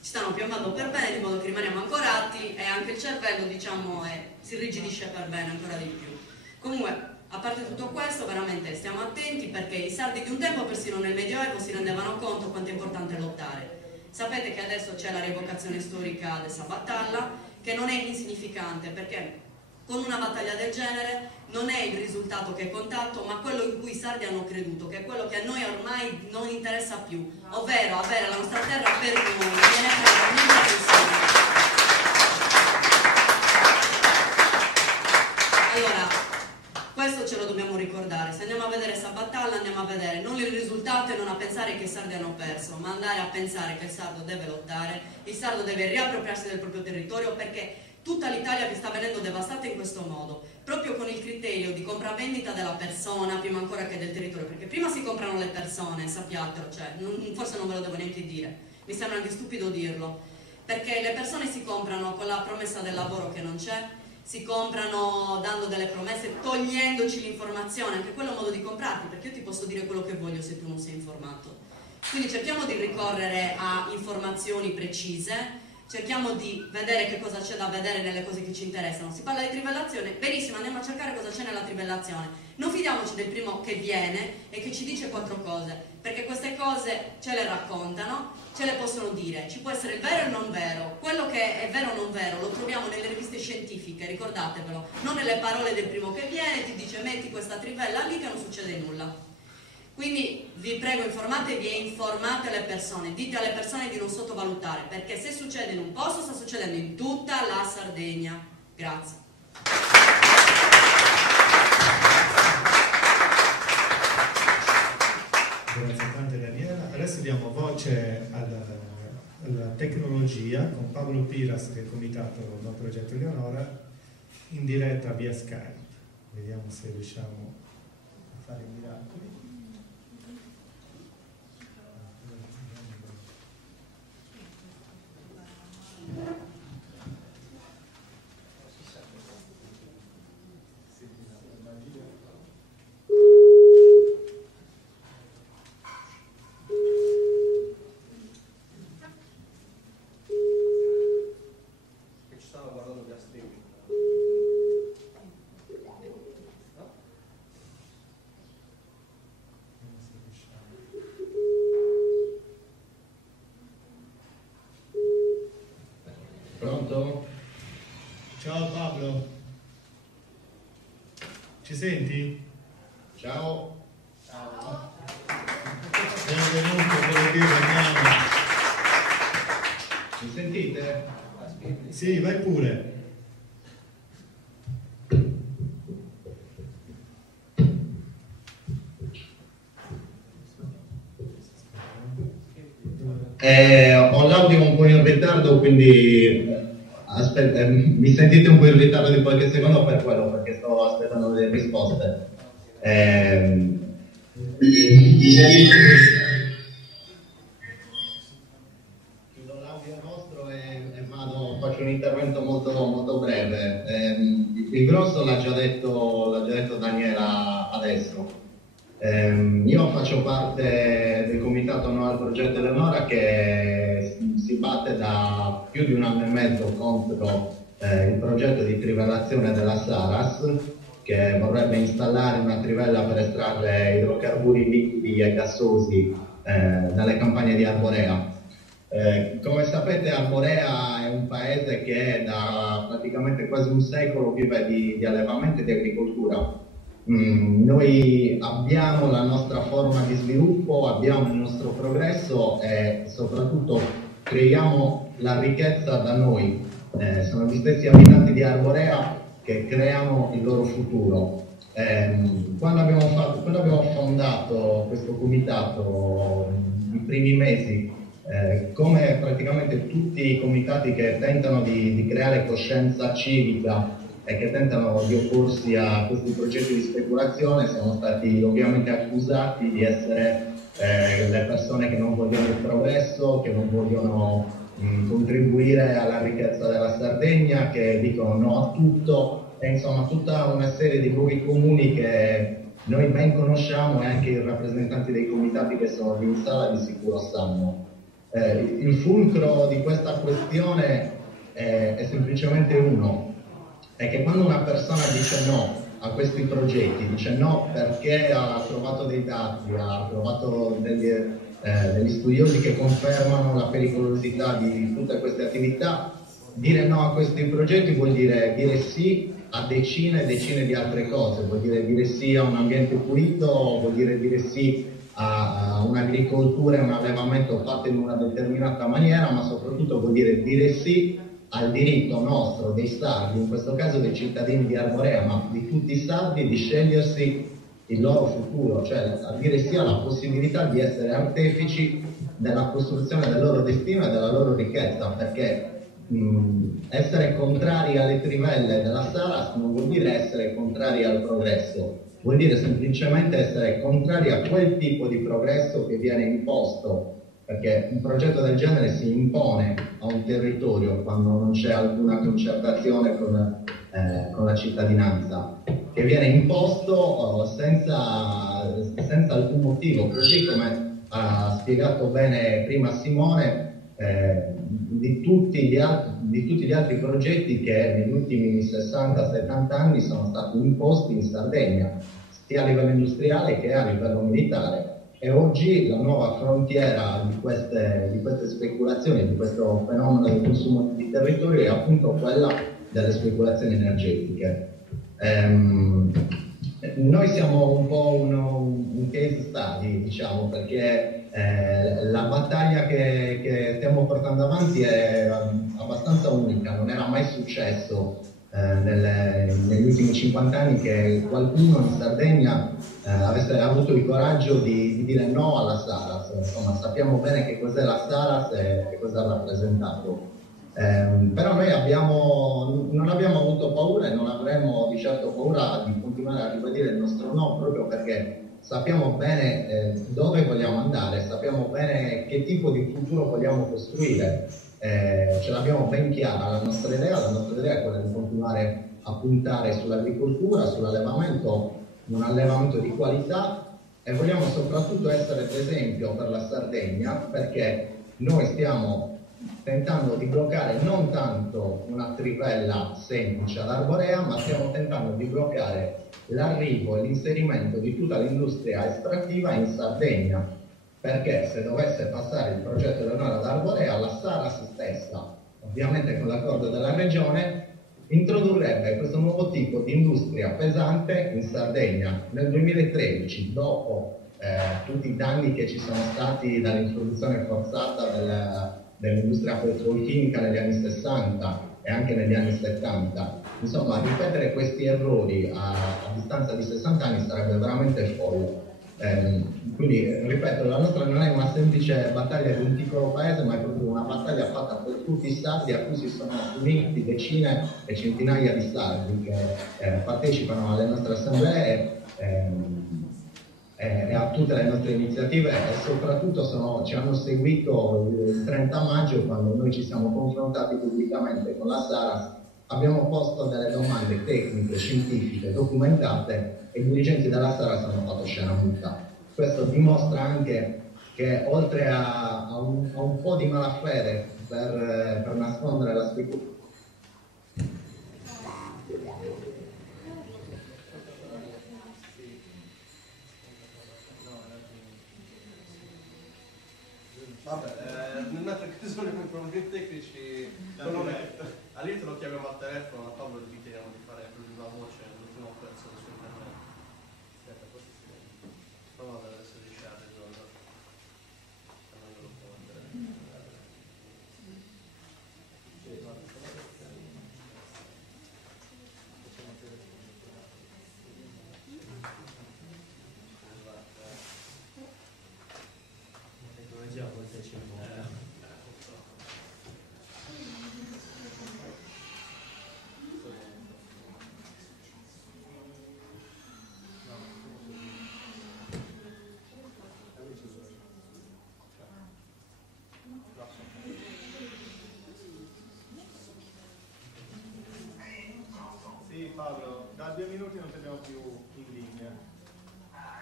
ci stanno piombando per bene di modo che rimaniamo ancorati e anche il cervello diciamo si irrigidisce per bene ancora di più. Comunque, a parte tutto questo, veramente stiamo attenti perché i sardi di un tempo, persino nel Medioevo, si rendevano conto quanto è importante lottare. Sapete che adesso c'è la rievocazione storica del Sabattalla, che non è insignificante perché con una battaglia del genere non è il risultato che è contato, ma quello in cui i sardi hanno creduto, che è quello che a noi ormai non interessa più, ovvero avere la nostra terra per noi, viene presa niente attenzione. Allora, Questo ce lo dobbiamo ricordare. Se andiamo a vedere Sabatalla, andiamo a vedere non il risultato e non a pensare che i sardi hanno perso, ma andare a pensare che il sardo deve lottare, il sardo deve riappropriarsi del proprio territorio, perché tutta l'Italia vi sta venendo devastata in questo modo, proprio con il criterio di compravendita della persona prima ancora che del territorio, perché prima si comprano le persone, sappiatelo, cioè, forse non ve lo devo neanche dire, mi sembra anche stupido dirlo, perché le persone si comprano con la promessa del lavoro che non c'è, si comprano dando delle promesse, togliendoci l'informazione, anche quello è un modo di comprarti, perché io ti posso dire quello che voglio se tu non sei informato. Quindi cerchiamo di ricorrere a informazioni precise, cerchiamo di vedere che cosa c'è da vedere nelle cose che ci interessano. Si parla di trivellazione, benissimo, andiamo a cercare cosa c'è nella trivellazione. Non fidiamoci del primo che viene e che ci dice 4 cose, perché queste cose ce le raccontano, ce le possono dire, ci può essere il vero e il non vero. Quello che è vero o non vero lo troviamo nelle riviste scientifiche, ricordatevelo, non nelle parole del primo che viene, ti dice metti questa trivella lì che non succede nulla. Quindi vi prego, informatevi e informate le persone, dite alle persone di non sottovalutare, perché se succede in un posto sta succedendo in tutta la Sardegna. Grazie. Grazie tante Daniela. Adesso diamo voce alla tecnologia con Paolo Piras del comitato del progetto Eleonora in diretta via Skype. Vediamo se riusciamo a fare i miracoli. Pronto? Ciao Pablo, ci senti? Ciao. Benvenuto, volevo dire andiamo. Mi sentite? Sì, vai pure. Ho l'audio un po' in ritardo, quindi aspetta, mi sentite un po' in ritardo di qualche secondo per quello, perché sto aspettando delle risposte. Chiudo l'audio vostro e faccio un intervento molto breve. Il grosso l'ha già detto Daniela adesso. Io faccio parte del comitato No al progetto Eleonora, che si batte da più di 1 anno e mezzo contro il progetto di trivellazione della Saras, che vorrebbe installare una trivella per estrarre idrocarburi liquidi e gassosi dalle campagne di Arborea. Come sapete, Arborea è un paese che da praticamente quasi un secolo vive di allevamento e di agricoltura. Noi abbiamo la nostra forma di sviluppo, abbiamo il nostro progresso e soprattutto creiamo la ricchezza da noi. Sono gli stessi abitanti di Arborea che creano il loro futuro. Quando abbiamo fondato questo comitato, i primi mesi, come praticamente tutti i comitati che tentano di creare coscienza civica e che tentano di opporsi a questi progetti di speculazione, siamo stati ovviamente accusati di essere le persone che non vogliono il progresso, che non vogliono contribuire alla ricchezza della Sardegna, che dicono no a tutto, e insomma tutta una serie di luoghi comuni che noi ben conosciamo e anche i rappresentanti dei comitati che sono lì in sala di sicuro sanno. Il fulcro di questa questione è semplicemente uno: è che quando una persona dice no a questi progetti, dice no perché ha trovato dei dati, ha trovato degli studiosi che confermano la pericolosità di tutte queste attività, dire no a questi progetti vuol dire sì a decine e decine di altre cose, vuol dire sì a un ambiente pulito, vuol dire sì a un'agricoltura e un allevamento fatto in una determinata maniera, ma soprattutto vuol dire sì al diritto nostro, dei sardi, in questo caso dei cittadini di Arborea, ma di tutti i sardi, di scegliersi il loro futuro, cioè a dire sia la possibilità di essere artefici della costruzione del loro destino e della loro ricchezza, perché essere contrari alle trivelle della Saras non vuol dire essere contrari al progresso, vuol dire semplicemente essere contrari a quel tipo di progresso che viene imposto, perché un progetto del genere si impone a un territorio quando non c'è alcuna concertazione con la cittadinanza, che viene imposto senza alcun motivo, così come ha spiegato bene prima Simone, di tutti gli altri progetti che negli ultimi 60-70 anni sono stati imposti in Sardegna, sia a livello industriale che a livello militare. E oggi la nuova frontiera di queste speculazioni, di questo fenomeno del consumo di territorio è appunto quella delle speculazioni energetiche. Noi siamo un po' un case study, diciamo, perché la battaglia che stiamo portando avanti è abbastanza unica, non era mai successo negli ultimi 50 anni che qualcuno in Sardegna avesse avuto il coraggio di dire no alla Saras. Insomma, sappiamo bene che cos'è la Saras e che cosa ha rappresentato. Però noi non abbiamo avuto paura e non avremo di certo paura di continuare a ribadire il nostro no, proprio perché sappiamo bene dove vogliamo andare, sappiamo bene che tipo di futuro vogliamo costruire. Ce l'abbiamo ben chiara la nostra idea è quella di continuare a puntare sull'agricoltura, sull'allevamento, un allevamento di qualità, e vogliamo soprattutto essere d'esempio per la Sardegna, perché noi stiamo tentando di bloccare non tanto una trivella semplice ad Arborea, ma stiamo tentando di bloccare l'arrivo e l'inserimento di tutta l'industria estrattiva in Sardegna, perché se dovesse passare il progetto Leonardo ad Arborea, la Saras stessa, ovviamente con l'accordo della regione, introdurrebbe questo nuovo tipo di industria pesante in Sardegna nel 2013, dopo tutti i danni che ci sono stati dall'introduzione forzata dell'industria petrolchimica negli anni 60 e anche negli anni 70. Insomma, ripetere questi errori a distanza di 60 anni sarebbe veramente folle. Quindi, ripeto, la nostra non è una semplice battaglia di un piccolo paese, ma è proprio una battaglia fatta per tutti i sardi, a cui si sono uniti decine e centinaia di sardi che partecipano alle nostre assemblee e a tutte le nostre iniziative, e soprattutto ci hanno seguito il 30 maggio, quando noi ci siamo confrontati pubblicamente con la Saras. Abbiamo posto delle domande tecniche, scientifiche, documentate, e i dirigenti della Saras hanno fatto scena muta. Questo dimostra anche che, oltre a un po' di malafede per nascondere la speculazione, nell'altra occasione con problemi tecnici all'inizio lo chiamiamo al telefono, a Pablo gli chiediamo di fare la voce l'ultimo pezzo del suo internet. Aspetta, questo si prova per adesso riesce a risolverlo. Tecnologia a volte ci vuole. Sì, Paolo, da 2 minuti non ti abbiamo più in linea.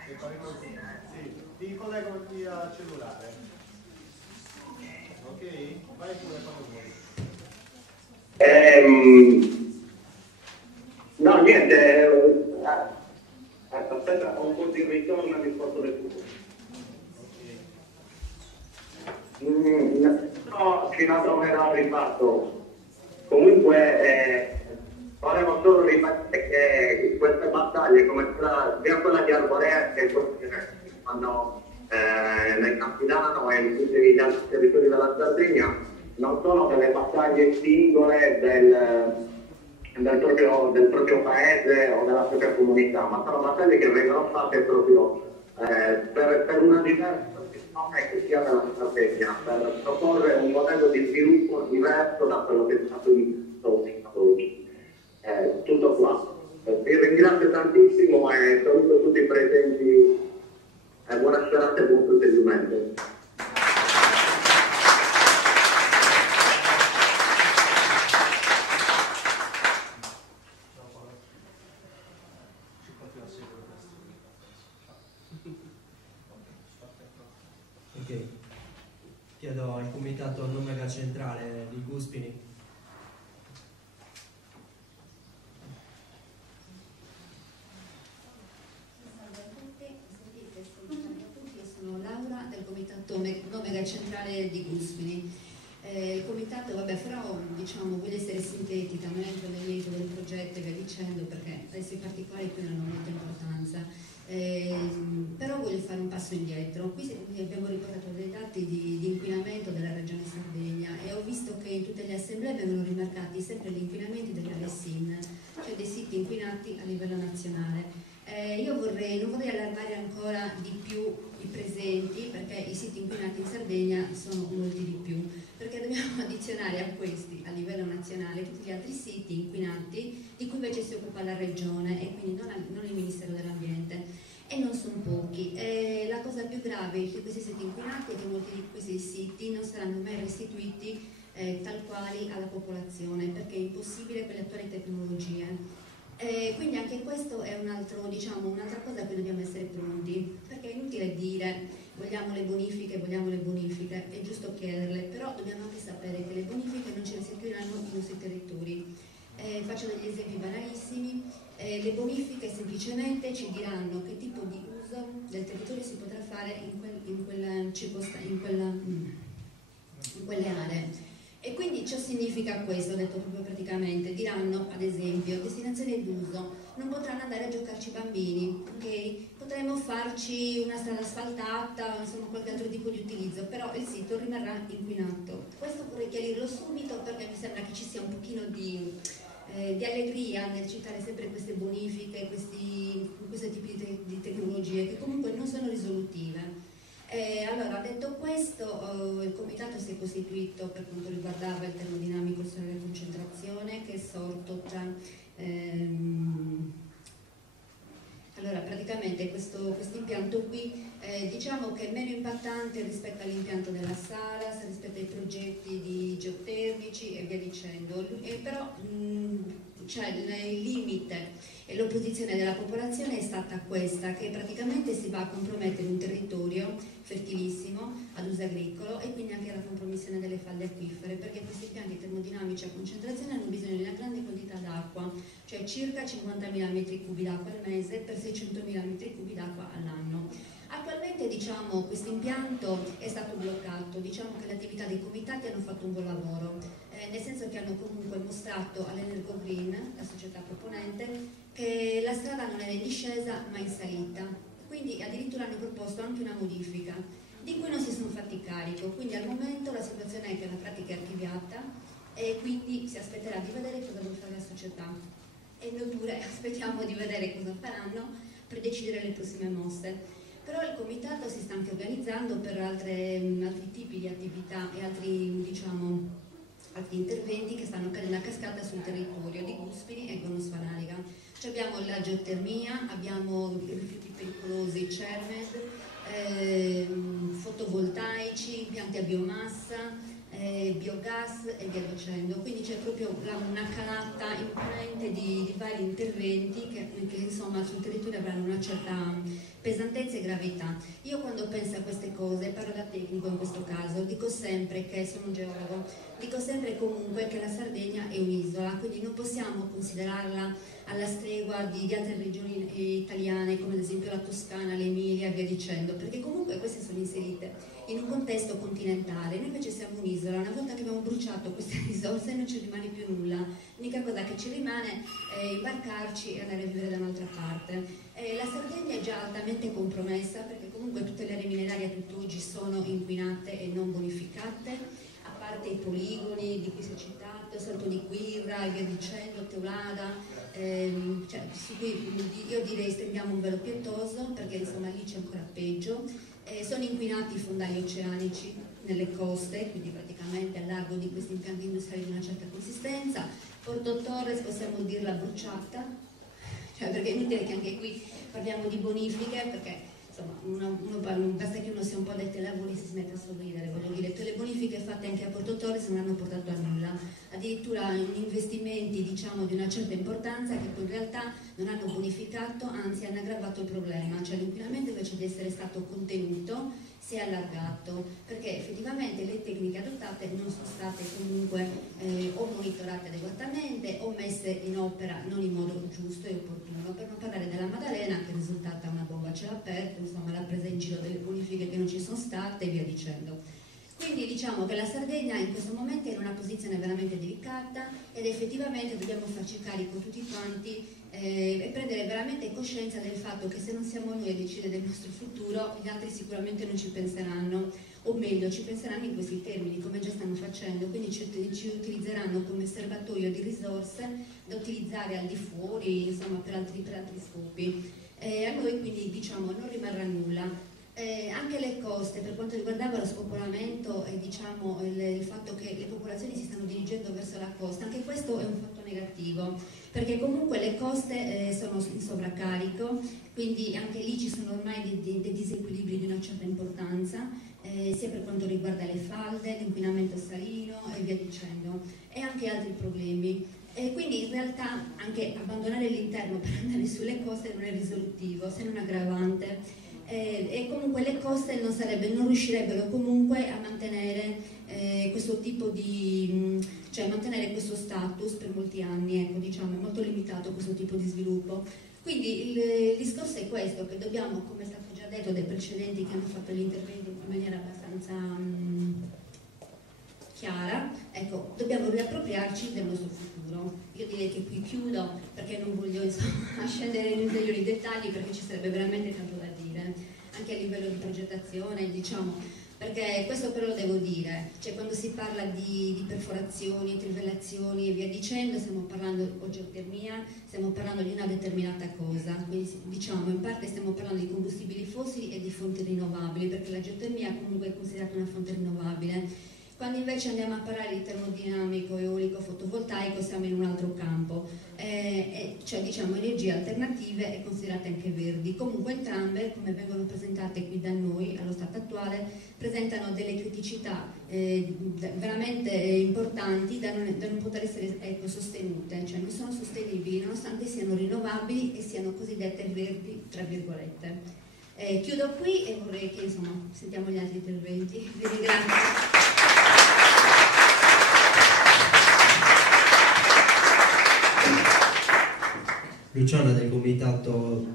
E poi così. Sì, ti collego via cellulare. Ok? Vai pure quando vuoi. No, niente, aspetta un po' di ritorno al discorso del futuro. No, fino a dove era arrivato. Comunque volevo solo ripetere che queste battaglie, come sia quella di Arborea che quando nel Campidano e in tutti gli altri territori della Sardegna, non sono delle battaglie singole del proprio paese o della propria comunità, ma sono battaglie che vengono fatte proprio per una diversa situazione che sia della strategia, per proporre un modello di sviluppo diverso da quello che è stato iniziato fino ad oggi. Tutto qua. Vi ringrazio tantissimo e saluto tutti i presenti. Buona serata e buon proseguimento. Ok, chiedo al comitato non mega centrale di Guspini. Sono Laura del comitato non mega centrale di Guspini. Il comitato, vabbè, farò, diciamo, voglio essere sintetica, non entro nel merito del progetto e via dicendo, perché adesso i particolari qui non hanno molta importanza. Però voglio fare un passo indietro. Qui abbiamo riportato dei dati di inquinamento della regione Sardegna e ho visto che in tutte le assemblee vengono rimarcati sempre gli inquinamenti delle aree SIN, cioè dei siti inquinati a livello nazionale. Io non vorrei allarmare ancora di più i presenti, perché i siti inquinati in Sardegna sono molti di più, perché dobbiamo addizionare a questi a livello nazionale tutti gli altri siti inquinati di cui invece si occupa la regione e quindi non il Ministero dell'Ambiente, e non sono pochi. La cosa più grave di questi siti inquinati è che molti di questi siti non saranno mai restituiti tal quali alla popolazione, perché è impossibile per le attuali tecnologie. Quindi anche questo è un'altra cosa a cui dobbiamo essere pronti, perché è inutile dire vogliamo le bonifiche, è giusto chiederle, però dobbiamo anche sapere che le bonifiche non ci restituiranno i nostri territori. Faccio degli esempi banalissimi. Le bonifiche semplicemente ci diranno che tipo di uso del territorio si potrà fare in quelle aree. E quindi ciò significa questo, detto proprio praticamente, diranno ad esempio destinazione d'uso, non potranno andare a giocarci bambini, ok? Potremmo farci una strada asfaltata, insomma qualche altro tipo di utilizzo, però il sito rimarrà inquinato. Questo vorrei chiarirlo subito perché mi sembra che ci sia un pochino di allegria nel citare sempre queste bonifiche, questi tipi di tecnologie che comunque non sono risolutive. Allora, detto questo, il comitato si è costituito per quanto riguardava il termodinamico sulla concentrazione, che è sorto tra... allora, praticamente questo impianto qui diciamo che è meno impattante rispetto all'impianto della Salas, rispetto ai progetti di geotermici e via dicendo, però cioè, il limite e l'opposizione della popolazione è stata questa, che praticamente si va a compromettere un territorio fertilissimo ad uso agricolo e quindi anche la compromissione delle falde acquifere, perché questi impianti termodinamici a concentrazione hanno bisogno di una grande quantità d'acqua, cioè circa 50.000 metri cubi d'acqua al mese per 600.000 metri cubi d'acqua all'anno. Attualmente questo impianto è stato bloccato, diciamo che le attività dei comitati hanno fatto un buon lavoro, nel senso che hanno comunque mostrato all'Energo Green, la società proponente, che la strada non era in discesa ma in salita, quindi addirittura hanno proposto anche una modifica di cui non si sono fatti carico, quindi al momento la situazione è che la pratica è archiviata e quindi si aspetterà di vedere cosa vuole fare la società e noi pure aspettiamo di vedere cosa faranno per decidere le prossime mosse. Però il comitato si sta anche organizzando per altri tipi di attività e altri interventi che stanno cadendo a cascata sul territorio di Guspini e Gorno Svanarica. Cioè abbiamo la geotermia, abbiamo i rifiuti pericolosi CERMED, fotovoltaici, impianti a biomassa, biogas e via dicendo. Quindi c'è proprio una calata imponente di vari interventi che insomma sul territorio avranno una certa pesantezza e gravità. Io quando penso a queste cose, parlo da tecnico in questo caso, dico sempre che sono un geologo, dico sempre comunque che la Sardegna è un'isola, quindi non possiamo considerarla alla stregua di altre regioni italiane come ad esempio la Toscana, l'Emilia e via dicendo, perché comunque queste sono inserite in un contesto continentale. Noi invece siamo un'isola, una volta che abbiamo bruciato queste risorse non ci rimane più nulla, l'unica cosa che ci rimane è imbarcarci e andare a vivere da un'altra parte. La Sardegna è già altamente compromessa perché comunque tutte le aree minerarie a tutt'oggi sono inquinate e non bonificate, a parte i poligoni di cui si è citato, Salto di Quirra e via dicendo, Teulada, cioè, su cui io direi stendiamo un velo pietoso, perché insomma lì c'è ancora peggio. Sono inquinati i fondali oceanici nelle coste, quindi praticamente al largo di questi impianti industriali di una certa consistenza. Porto Torres possiamo dirla bruciata, cioè, perché è inutile che anche qui parliamo di bonifiche, perché insomma basta che uno sia un po' addetti ai lavori si smette a sorridere, voglio dire, tutte le bonifiche fatte anche a Porto Torres non hanno portato a nulla, addirittura investimenti diciamo di una certa importanza che poi in realtà non hanno bonificato, anzi hanno aggravato il problema, cioè l'inquinamento invece di essere stato contenuto si è allargato, perché effettivamente le tecniche adottate non sono state comunque o monitorate adeguatamente o messe in opera non in modo giusto e opportuno, per non parlare della Maddalena che è risultata una bomba a cielo aperto, insomma la presa in giro delle bonifiche che non ci sono state e via dicendo. Quindi diciamo che la Sardegna in questo momento è in una posizione veramente delicata ed effettivamente dobbiamo farci carico tutti quanti e prendere veramente coscienza del fatto che se non siamo noi a decidere del nostro futuro, gli altri sicuramente non ci penseranno, o meglio ci penseranno in questi termini come già stanno facendo, quindi ci utilizzeranno come serbatoio di risorse da utilizzare al di fuori, insomma per altri scopi. A noi quindi diciamo non rimarrà nulla. Anche le coste, per quanto riguardava lo spopolamento e diciamo il fatto che le popolazioni si stanno dirigendo verso la costa, anche questo è un fatto negativo, perché comunque le coste sono in sovraccarico, quindi anche lì ci sono ormai dei disequilibri di una certa importanza, sia per quanto riguarda le falde, l'inquinamento salino e via dicendo, e anche altri problemi. Quindi in realtà anche abbandonare l'interno per andare sulle coste non è risolutivo, se non aggravante. E comunque le coste non riuscirebbero comunque a mantenere questo tipo di cioè mantenere questo status per molti anni, ecco, diciamo è molto limitato questo tipo di sviluppo. Quindi il discorso è questo, che dobbiamo, come è stato già detto dai precedenti che hanno fatto gli interventi in maniera abbastanza chiara, ecco, dobbiamo riappropriarci del nostro futuro. Io direi che qui chiudo perché non voglio insomma scendere in ulteriori dettagli, perché ci sarebbe veramente tanto da dire anche a livello di progettazione, diciamo, perché questo però lo devo dire, cioè quando si parla di perforazioni, trivellazioni e via dicendo, stiamo parlando o geotermia, stiamo parlando di una determinata cosa, quindi diciamo in parte stiamo parlando di combustibili fossili e di fonti rinnovabili, perché la geotermia comunque è considerata una fonte rinnovabile. Quando invece andiamo a parlare di termodinamico, eolico, fotovoltaico, siamo in un altro campo, cioè diciamo energie alternative e considerate anche verdi. Comunque entrambe, come vengono presentate qui da noi allo stato attuale, presentano delle criticità veramente importanti da non poter essere sostenute, cioè non sono sostenibili nonostante siano rinnovabili e siano cosiddette verdi, tra virgolette. Chiudo qui e vorrei che insomma sentiamo gli altri interventi. Vi ringrazio. Luciana del comitato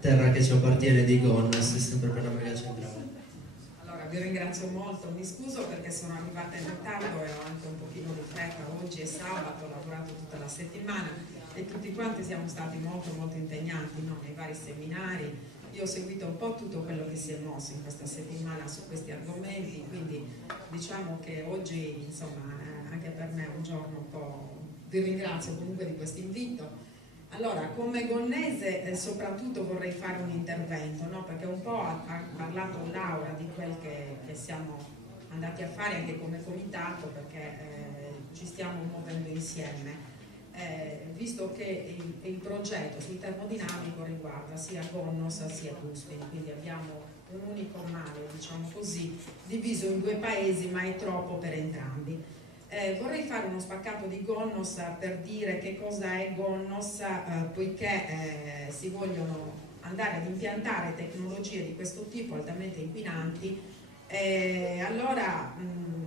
Terra che ci appartiene di GONNES, sempre per la mega centrale. Allora vi ringrazio molto, mi scuso perché sono arrivata in ritardo e ho anche un pochino di fretta, oggi è sabato, ho lavorato tutta la settimana e tutti quanti siamo stati molto impegnati, no? Nei vari seminari. Io ho seguito un po' tutto quello che si è mosso in questa settimana su questi argomenti, quindi diciamo che oggi insomma anche per me è un giorno un po'. Vi ringrazio comunque di questo invito. Allora, come gonnese soprattutto vorrei fare un intervento, no? Perché un po' ha parlato Laura di quel che siamo andati a fare anche come comitato, perché ci stiamo muovendo insieme. Visto che il progetto sul termodinamico riguarda sia GONNOS sia Guspini, quindi abbiamo un unico male, diciamo così, diviso in due paesi, ma è troppo per entrambi. Vorrei fare uno spaccato di GONNOS per dire che cosa è GONNOS, poiché si vogliono andare ad impiantare tecnologie di questo tipo altamente inquinanti. Allora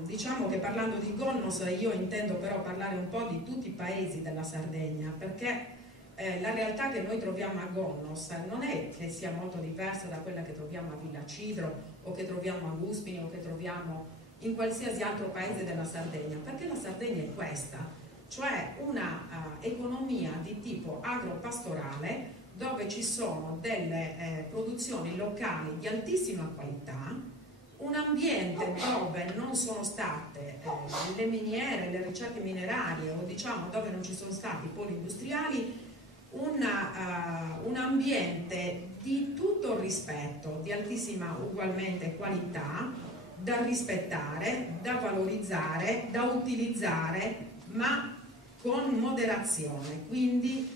diciamo che parlando di GONNOS io intendo però parlare un po' di tutti i paesi della Sardegna, perché la realtà che noi troviamo a GONNOS non è che sia molto diversa da quella che troviamo a Villa Cidro o che troviamo a Guspini o che troviamo in qualsiasi altro paese della Sardegna, perché la Sardegna è questa, cioè una economia di tipo agropastorale dove ci sono delle produzioni locali di altissima qualità, un ambiente dove non sono state le miniere, le ricerche minerarie, o diciamo dove non ci sono stati poli industriali, un ambiente di tutto il rispetto, di altissima ugualmente qualità, da rispettare, da valorizzare, da utilizzare, ma con moderazione, quindi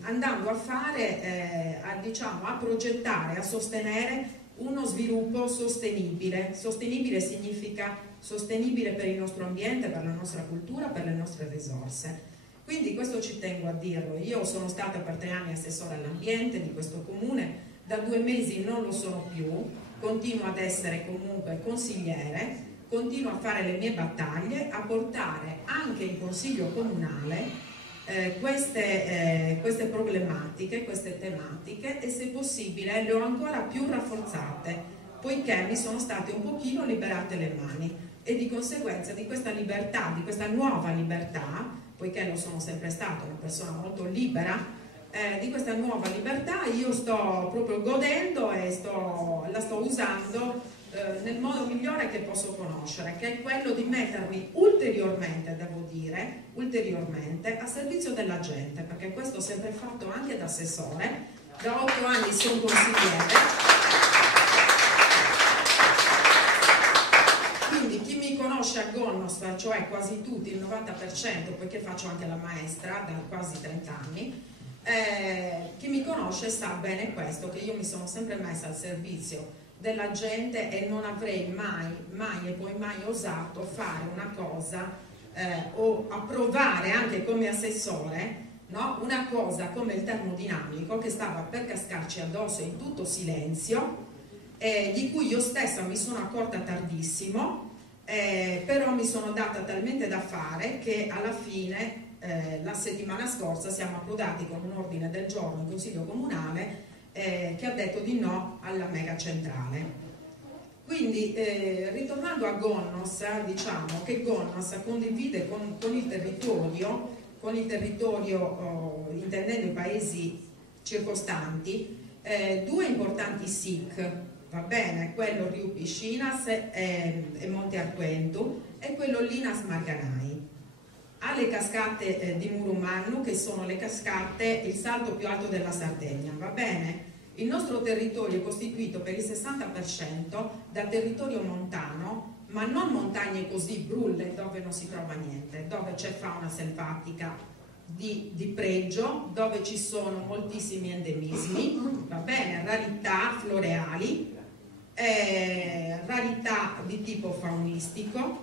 andando a fare, a progettare, a sostenere uno sviluppo sostenibile. Sostenibile significa sostenibile per il nostro ambiente, per la nostra cultura, per le nostre risorse. Quindi questo ci tengo a dirlo. Io sono stata per 3 anni assessore all'ambiente di questo comune, da 2 mesi non lo sono più, continuo ad essere comunque consigliere, continuo a fare le mie battaglie, a portare anche in consiglio comunale queste problematiche, queste tematiche, e se possibile le ho ancora più rafforzate, poiché mi sono state un pochino liberate le mani, e di conseguenza di questa libertà, di questa nuova libertà, poiché lo sono sempre stata una persona molto libera, di questa nuova libertà io sto proprio godendo e la sto usando nel modo migliore che posso conoscere, che è quello di mettermi ulteriormente, devo dire, ulteriormente a servizio della gente, perché questo ho sempre fatto anche da assessore, da 8 anni sono consigliere. Quindi chi mi conosce a Gonnos, cioè quasi tutti, il 90%, poiché faccio anche la maestra da quasi 30 anni, chi mi conosce sa bene questo, che io mi sono sempre messa al servizio della gente e non avrei mai e poi mai osato fare una cosa o approvare anche come assessore, no? Una cosa come il termodinamico che stava per cascarci addosso in tutto silenzio, di cui io stessa mi sono accorta tardissimo, però mi sono data talmente da fare che alla fine la settimana scorsa siamo approdati con un ordine del giorno in consiglio comunale che ha detto di no alla mega centrale. Quindi ritornando a Gonnos, diciamo che Gonnos condivide con il territorio intendendo i paesi circostanti, 2 importanti SIC, va bene, quello Riu Piscinas e Monte Arquentu, e quello Linas Marganai. Ha le cascate di Murumannu, che sono le cascate, il salto più alto della Sardegna, va bene? Il nostro territorio è costituito per il 60% da territorio montano, ma non montagne così brulle dove non si trova niente, dove c'è fauna selvatica di pregio, dove ci sono moltissimi endemismi, va bene? Rarità floreali, rarità di tipo faunistico.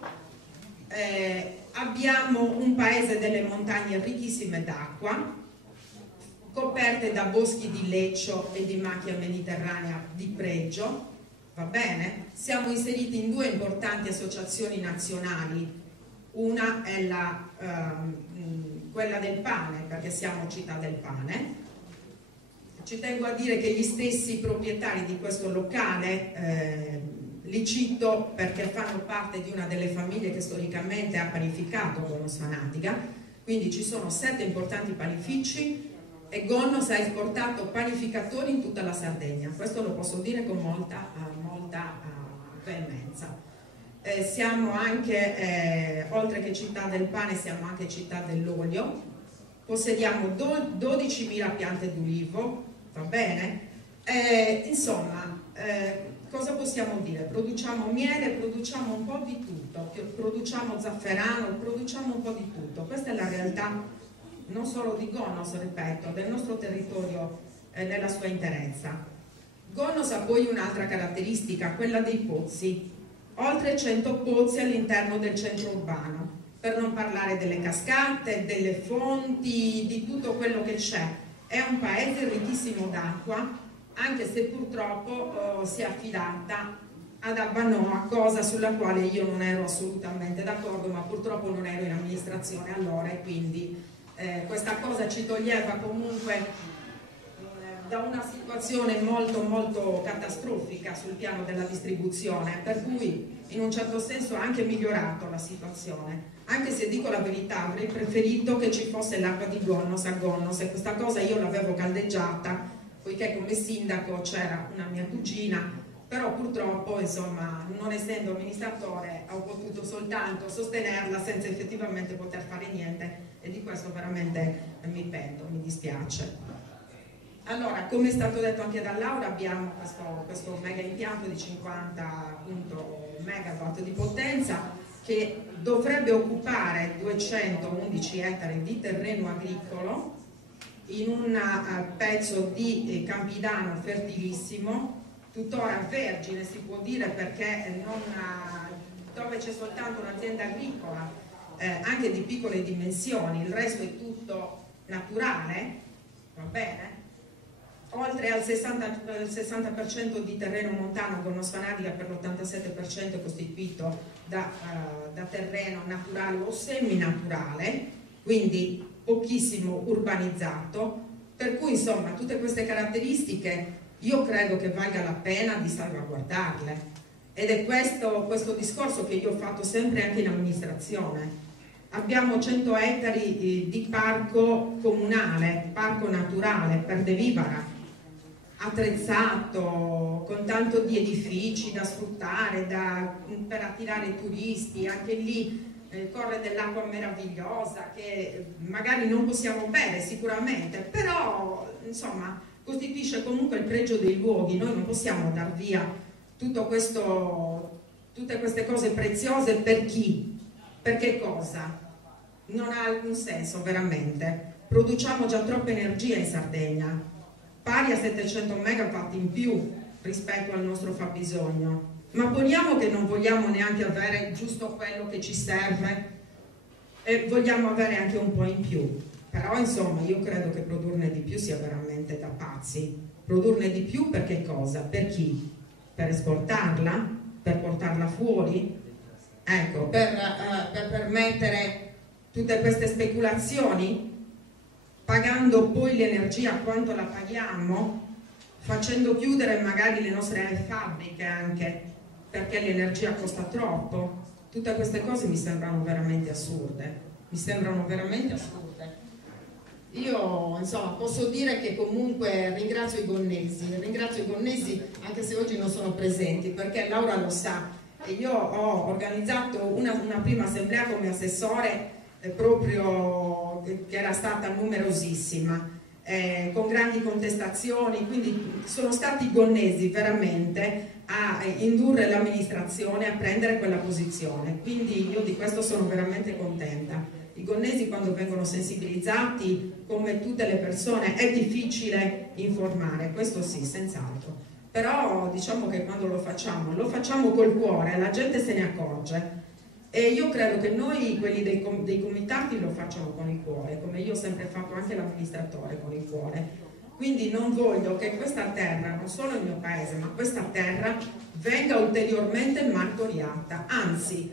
Abbiamo un paese delle montagne ricchissime d'acqua, coperte da boschi di leccio e di macchia mediterranea di pregio, va bene? Siamo inseriti in 2 importanti associazioni nazionali, una è quella del pane, perché siamo città del pane. Ci tengo a dire che gli stessi proprietari di questo locale, li cito perché fanno parte di una delle famiglie che storicamente ha panificato Gonnos Fanatica, quindi ci sono 7 importanti panifici e Gonnos ha esportato panificatori in tutta la Sardegna, questo lo posso dire con molta veemenza. Siamo anche, oltre che città del pane, siamo anche città dell'olio, possediamo 12.000 piante d'ulivo, va bene? Insomma, cosa possiamo dire? Produciamo miele, produciamo un po' di tutto, produciamo zafferano, produciamo un po' di tutto. Questa è la realtà non solo di Gonnos, ripeto, del nostro territorio nella sua interezza. Gonnos ha poi un'altra caratteristica, quella dei pozzi, oltre 100 pozzi all'interno del centro urbano, per non parlare delle cascate, delle fonti, di tutto quello che c'è. È un paese ricchissimo d'acqua, anche se purtroppo si è affidata ad Abbanoa, cosa sulla quale io non ero assolutamente d'accordo, ma purtroppo non ero in amministrazione allora e quindi questa cosa ci toglieva comunque da una situazione molto catastrofica sul piano della distribuzione, per cui in un certo senso ha anche migliorato la situazione, anche se dico la verità avrei preferito che ci fosse l'acqua di Gonnos a Gonnos, e questa cosa io l'avevo caldeggiata poiché come sindaco c'era una mia cugina però purtroppo, insomma, non essendo amministratore ho potuto soltanto sostenerla senza effettivamente poter fare niente, e di questo veramente mi pento, mi dispiace. Allora, come è stato detto anche da Laura, abbiamo questo mega impianto di 50 megawatt di potenza che dovrebbe occupare 211 ettari di terreno agricolo in un pezzo di Campidano fertilissimo, tuttora vergine si può dire, perché dove c'è soltanto un'azienda agricola anche di piccole dimensioni, il resto è tutto naturale, va bene? Oltre al 60% di terreno montano con Nosfanadica, per l'87% è costituito da terreno naturale o seminaturale, quindi pochissimo urbanizzato, per cui insomma tutte queste caratteristiche io credo che valga la pena di salvaguardarle, ed è questo discorso che io ho fatto sempre anche in amministrazione. Abbiamo 100 ettari di parco comunale, parco naturale per De Vivara, attrezzato con tanto di edifici da sfruttare per attirare i turisti. Anche lì corre dell'acqua meravigliosa che magari non possiamo bere sicuramente, però insomma costituisce comunque il pregio dei luoghi. Noi non possiamo dar via tutte queste cose preziose per chi? Per che cosa? Non ha alcun senso veramente. Produciamo già troppa energia in Sardegna, pari a 700 megawatt in più rispetto al nostro fabbisogno, ma poniamo che non vogliamo neanche avere giusto quello che ci serve e vogliamo avere anche un po' in più, però insomma io credo che produrne di più sia veramente da pazzi. Produrne di più per che cosa? Per chi? Per esportarla? Per portarla fuori? Ecco, per permettere tutte queste speculazioni, pagando poi l'energia quanto la paghiamo, facendo chiudere magari le nostre fabbriche anche perché l'energia costa troppo. Tutte queste cose mi sembrano veramente assurde, Io insomma posso dire che comunque ringrazio i gonnesi anche se oggi non sono presenti, perché Laura lo sa, e io ho organizzato una prima assemblea come assessore proprio che era stata numerosissima, con grandi contestazioni, quindi sono stati i gonnesi veramente a indurre l'amministrazione a prendere quella posizione, quindi io di questo sono veramente contenta. I gonnesi, quando vengono sensibilizzati, come tutte le persone, è difficile informare, questo sì, senz'altro, però diciamo che quando lo facciamo col cuore, la gente se ne accorge. E io credo che noi, quelli dei comitati, lo facciano con il cuore, come io ho sempre fatto anche l'amministratore con il cuore. Quindi non voglio che questa terra, non solo il mio paese, ma questa terra venga ulteriormente martoriata. Anzi,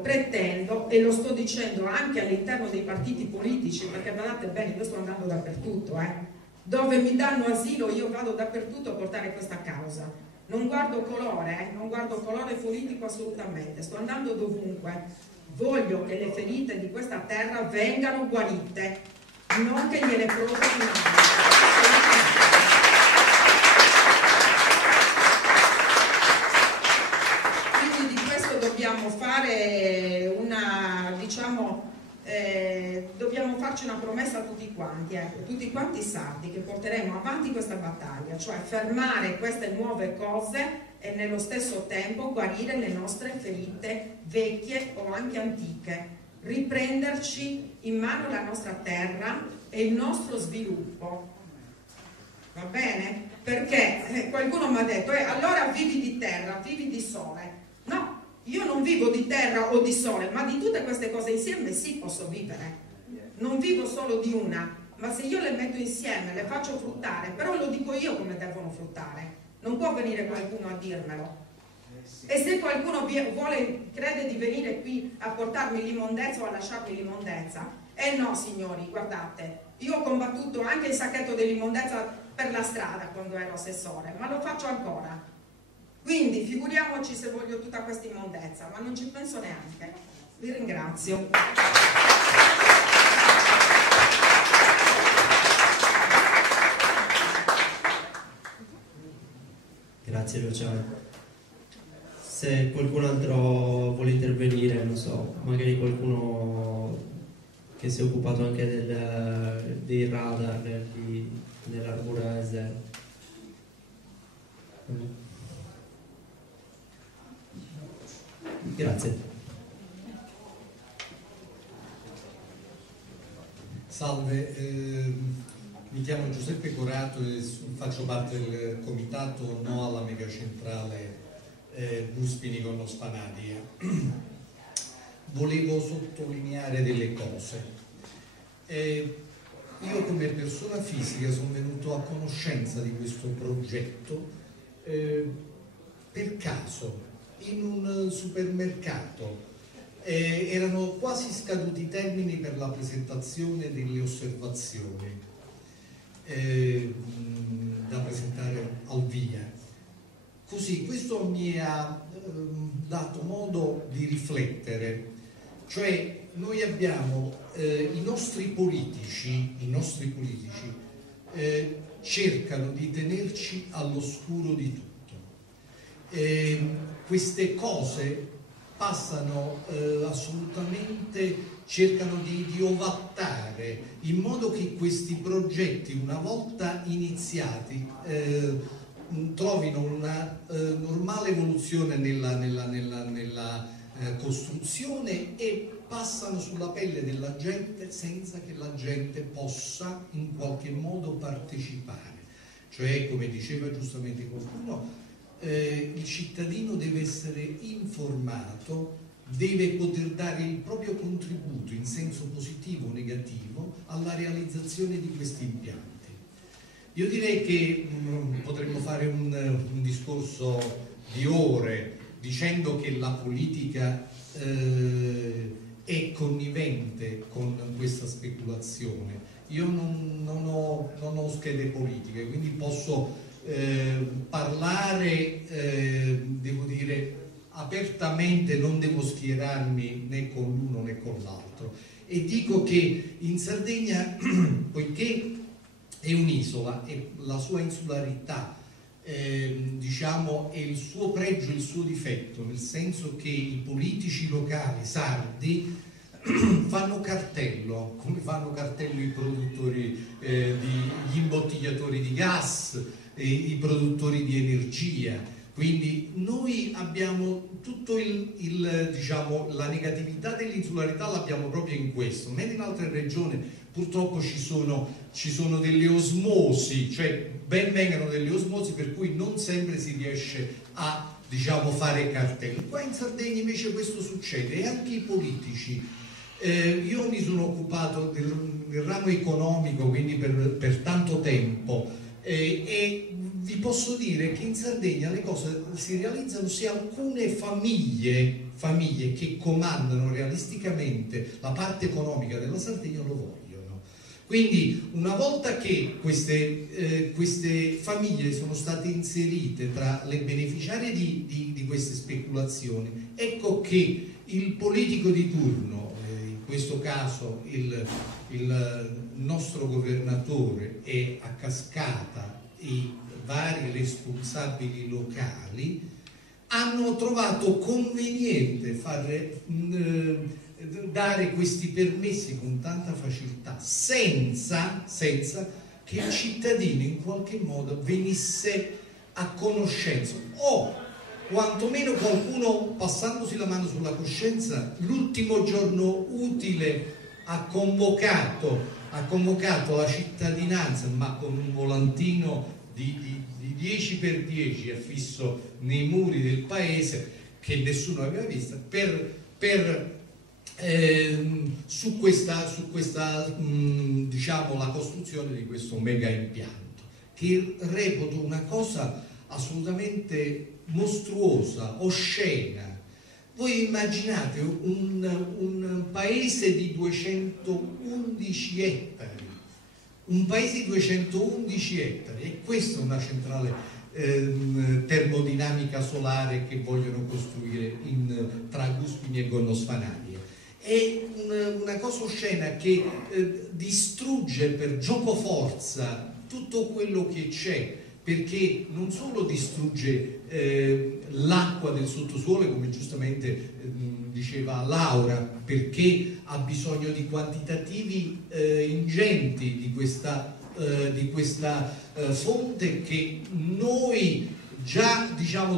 pretendo, e lo sto dicendo anche all'interno dei partiti politici, perché guardate bene, io sto andando dappertutto, dove mi danno asilo io vado dappertutto a portare questa causa. Non guardo colore politico assolutamente, sto andando dovunque. Voglio che le ferite di questa terra vengano guarite, non che gliele provochino altri. Quindi di questo dobbiamo fare dobbiamo farci una promessa a tutti quanti sardi, che porteremo avanti questa battaglia, cioè fermare queste nuove cose e nello stesso tempo guarire le nostre ferite vecchie o anche antiche, riprenderci in mano la nostra terra e il nostro sviluppo, va bene? Perché qualcuno mi ha detto allora vivi di terra, vivi di sole. No, io non vivo di terra o di sole, ma di tutte queste cose insieme sì posso vivere. Non vivo solo di una, ma se io le metto insieme, le faccio fruttare, però lo dico io come devono fruttare, non può venire qualcuno a dirmelo. E se qualcuno crede di venire qui a portarmi l'immondezza o a lasciarmi l'immondezza, no signori, guardate, io ho combattuto anche il sacchetto dell'immondezza per la strada quando ero assessore, ma lo faccio ancora. Quindi figuriamoci se voglio tutta questa immondezza, ma non ci penso neanche. Vi ringrazio. Grazie Luciano. Se qualcun altro vuole intervenire, non so, magari qualcuno che si è occupato anche dei radar nell'Armura Zero. Grazie. Salve, mi chiamo Giuseppe Corato e faccio parte del comitato No alla megacentrale Guspini con lo Spanadia. Volevo sottolineare delle cose. Io come persona fisica sono venuto a conoscenza di questo progetto per caso in un supermercato. Erano quasi scaduti i termini per la presentazione delle osservazioni da presentare al via. Così questo mi ha dato modo di riflettere, cioè noi abbiamo i nostri politici cercano di tenerci all'oscuro di tutto. Queste cose passano assolutamente, cercano di ovattare in modo che questi progetti, una volta iniziati, trovino una normale evoluzione nella costruzione e passano sulla pelle della gente senza che la gente possa in qualche modo partecipare. Cioè, come diceva giustamente qualcuno, il cittadino deve essere informato, deve poter dare il proprio contributo in senso positivo o negativo alla realizzazione di questi impianti. Io direi che potremmo fare un discorso di ore dicendo che la politica è connivente con questa speculazione. Io non ho schede politiche, quindi posso parlare, devo dire, apertamente, non devo schierarmi né con l'uno né con l'altro. E dico che in Sardegna, poiché è un'isola e la sua insularità diciamo è il suo pregio e il suo difetto, nel senso che i politici locali sardi fanno cartello, come fanno cartello i produttori, gli imbottigliatori di gas, i produttori di energia. Quindi noi abbiamo tutto diciamo, la negatività dell'insularità l'abbiamo proprio in questo, mentre in altre regioni purtroppo ci sono delle osmosi, cioè ben vengano delle osmosi per cui non sempre si riesce a, diciamo, fare cartelli. Qua in Sardegna invece questo succede e anche i politici. Io mi sono occupato del ramo economico, quindi per tanto tempo, e vi posso dire che in Sardegna le cose si realizzano se alcune famiglie che comandano realisticamente la parte economica della Sardegna lo vogliono. Quindi una volta che queste famiglie sono state inserite tra le beneficiarie di queste speculazioni, ecco che il politico di turno, in questo caso il nostro governatore e a cascata i vari responsabili locali, hanno trovato conveniente dare questi permessi con tanta facilità senza che il cittadino in qualche modo venisse a conoscenza, o quantomeno qualcuno passandosi la mano sulla coscienza l'ultimo giorno utile ha convocato la cittadinanza, ma con un volantino di 10x10 affisso nei muri del paese che nessuno aveva visto su questa diciamo la costruzione di questo mega impianto, che reputo una cosa assolutamente mostruosa, oscena. Voi immaginate un paese di 211 ettari, e questa è una centrale termodinamica solare che vogliono costruire tra Guspini e Gonnosfanarie. È una cosa oscena che distrugge per giocoforza tutto quello che c'è perché non solo distrugge l'acqua del sottosuolo, come giustamente diceva Laura, perché ha bisogno di quantitativi ingenti di questa fonte che noi già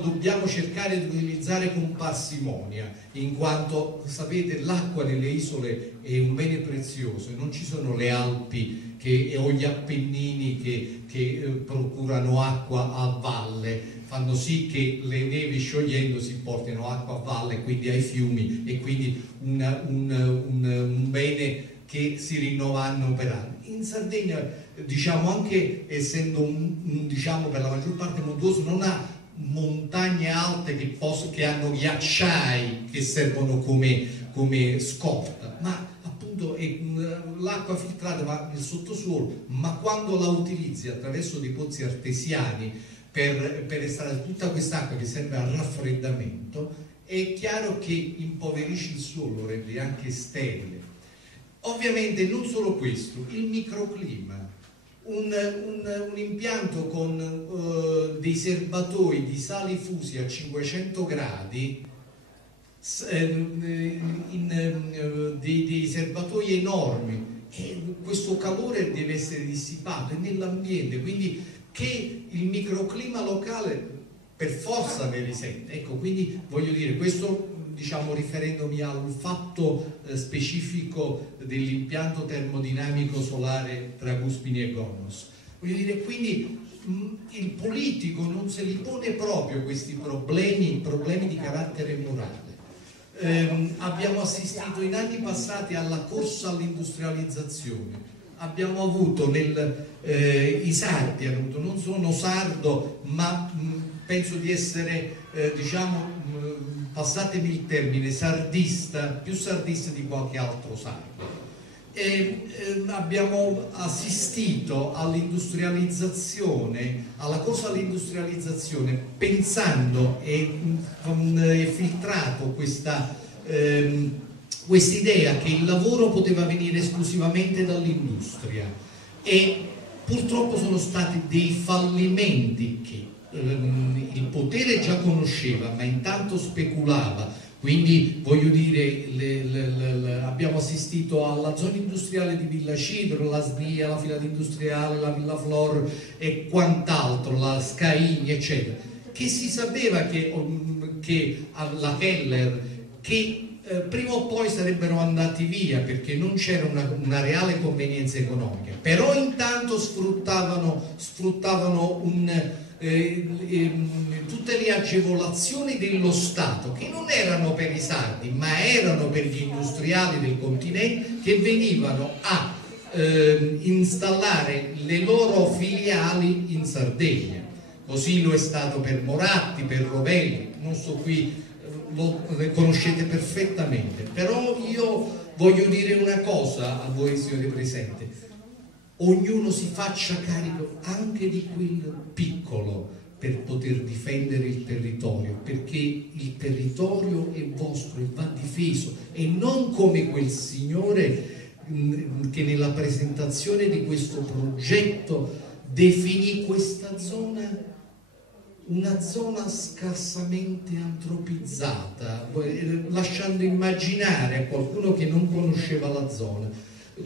dobbiamo cercare di utilizzare con parsimonia, in quanto sapete l'acqua nelle isole è un bene prezioso e non ci sono le Alpi o gli Appennini che procurano acqua a valle, fanno sì che le nevi sciogliendosi portino acqua a valle, quindi ai fiumi, e quindi un bene che si rinnova anno per anno. In Sardegna, anche essendo per la maggior parte montuoso, non ha montagne alte che hanno ghiacciai che servono come scorta, ma appunto l'acqua filtrata va nel sottosuolo, ma quando la utilizzi attraverso dei pozzi artesiani per estrarre tutta quest'acqua che serve al raffreddamento, è chiaro che impoverisce il suolo, lo rende anche sterile. Ovviamente non solo questo, il microclima. Un impianto con dei serbatoi di sali fusi a 500 gradi, dei serbatoi enormi, e questo calore deve essere dissipato nell'ambiente, quindi che il microclima locale per forza ne risente. Ecco, quindi voglio dire, questo riferendomi al fatto specifico dell'impianto termodinamico solare tra Guspini e Gonnos. Voglio dire, quindi il politico non se li pone proprio questi problemi di carattere morale. Abbiamo assistito in anni passati alla corsa all'industrializzazione. Abbiamo avuto i sardi, non sono sardo, ma penso di essere, passatemi il termine, sardista, più sardista di qualche altro sardo. Abbiamo assistito all'industrializzazione, alla corsa all'industrializzazione, pensando e filtrato quest'idea che il lavoro poteva venire esclusivamente dall'industria, e purtroppo sono stati dei fallimenti che il potere già conosceva, ma intanto speculava. Quindi voglio dire, abbiamo assistito alla zona industriale di Villa Cidro, la SDIA, la Filata Industriale, la Villa Flor e quant'altro, la Scaini, eccetera, che si sapeva che la Keller, che prima o poi sarebbero andati via perché non c'era una reale convenienza economica, però intanto sfruttavano tutte le agevolazioni dello Stato, che non erano per i sardi ma erano per gli industriali del continente, che venivano a installare le loro filiali in Sardegna. Così lo è stato per Moratti, per Rovelli, non sto qui, lo conoscete perfettamente. Però io voglio dire una cosa a voi signori presenti: ognuno si faccia carico anche di quel piccolo per poter difendere il territorio, perché il territorio è vostro e va difeso, e non come quel signore che nella presentazione di questo progetto definì questa zona una zona scarsamente antropizzata, lasciando immaginare a qualcuno che non conosceva la zona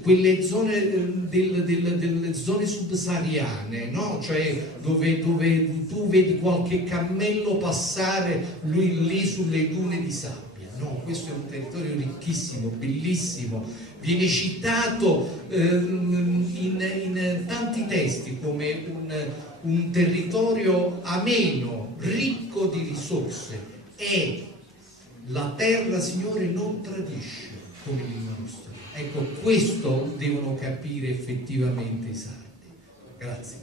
quelle zone delle zone subsahariane, no? Cioè dove tu vedi qualche cammello passare lì sulle dune di sabbia. No, questo è un territorio ricchissimo, bellissimo, viene citato in tanti testi come un territorio ameno, ricco di risorse, e la terra, Signore, non tradisce come l'industria. Ecco, questo devono capire effettivamente i sardi. Grazie.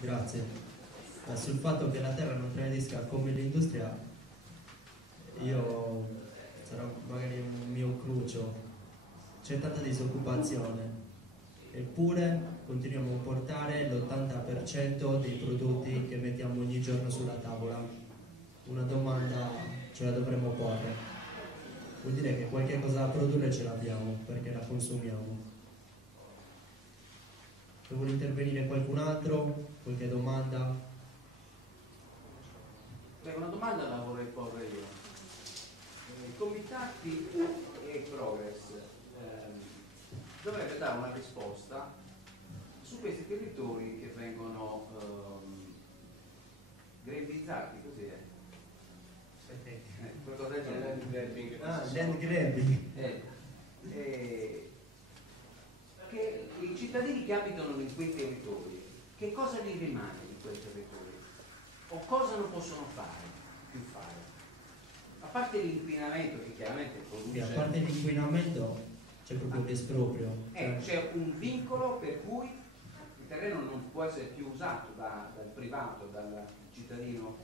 Grazie. Sul fatto che la terra non tradisca come l'industria, sarà magari un mio crucio, c'è tanta disoccupazione, eppure continuiamo a importare l'80% dei prodotti che mettiamo ogni giorno sulla tavola. Una domanda ce la dovremmo porre: vuol dire che qualche cosa da produrre ce l'abbiamo, perché la consumiamo. Se vuole intervenire qualcun altro, qualche domanda? Una domanda la vorrei porre io. Comitati e Progress dovrebbe dare una risposta su questi territori che vengono grebizzati, così è. Qualcosa del genere, land grabbing. Land grabbing. Che i cittadini che abitano in quei territori, che cosa gli rimane di quei territori? O cosa non possono più fare? A parte l'inquinamento che chiaramente produce... A parte l'inquinamento c'è proprio l'esproprio. C'è un vincolo per cui il terreno non può essere più usato dal privato, dal cittadino.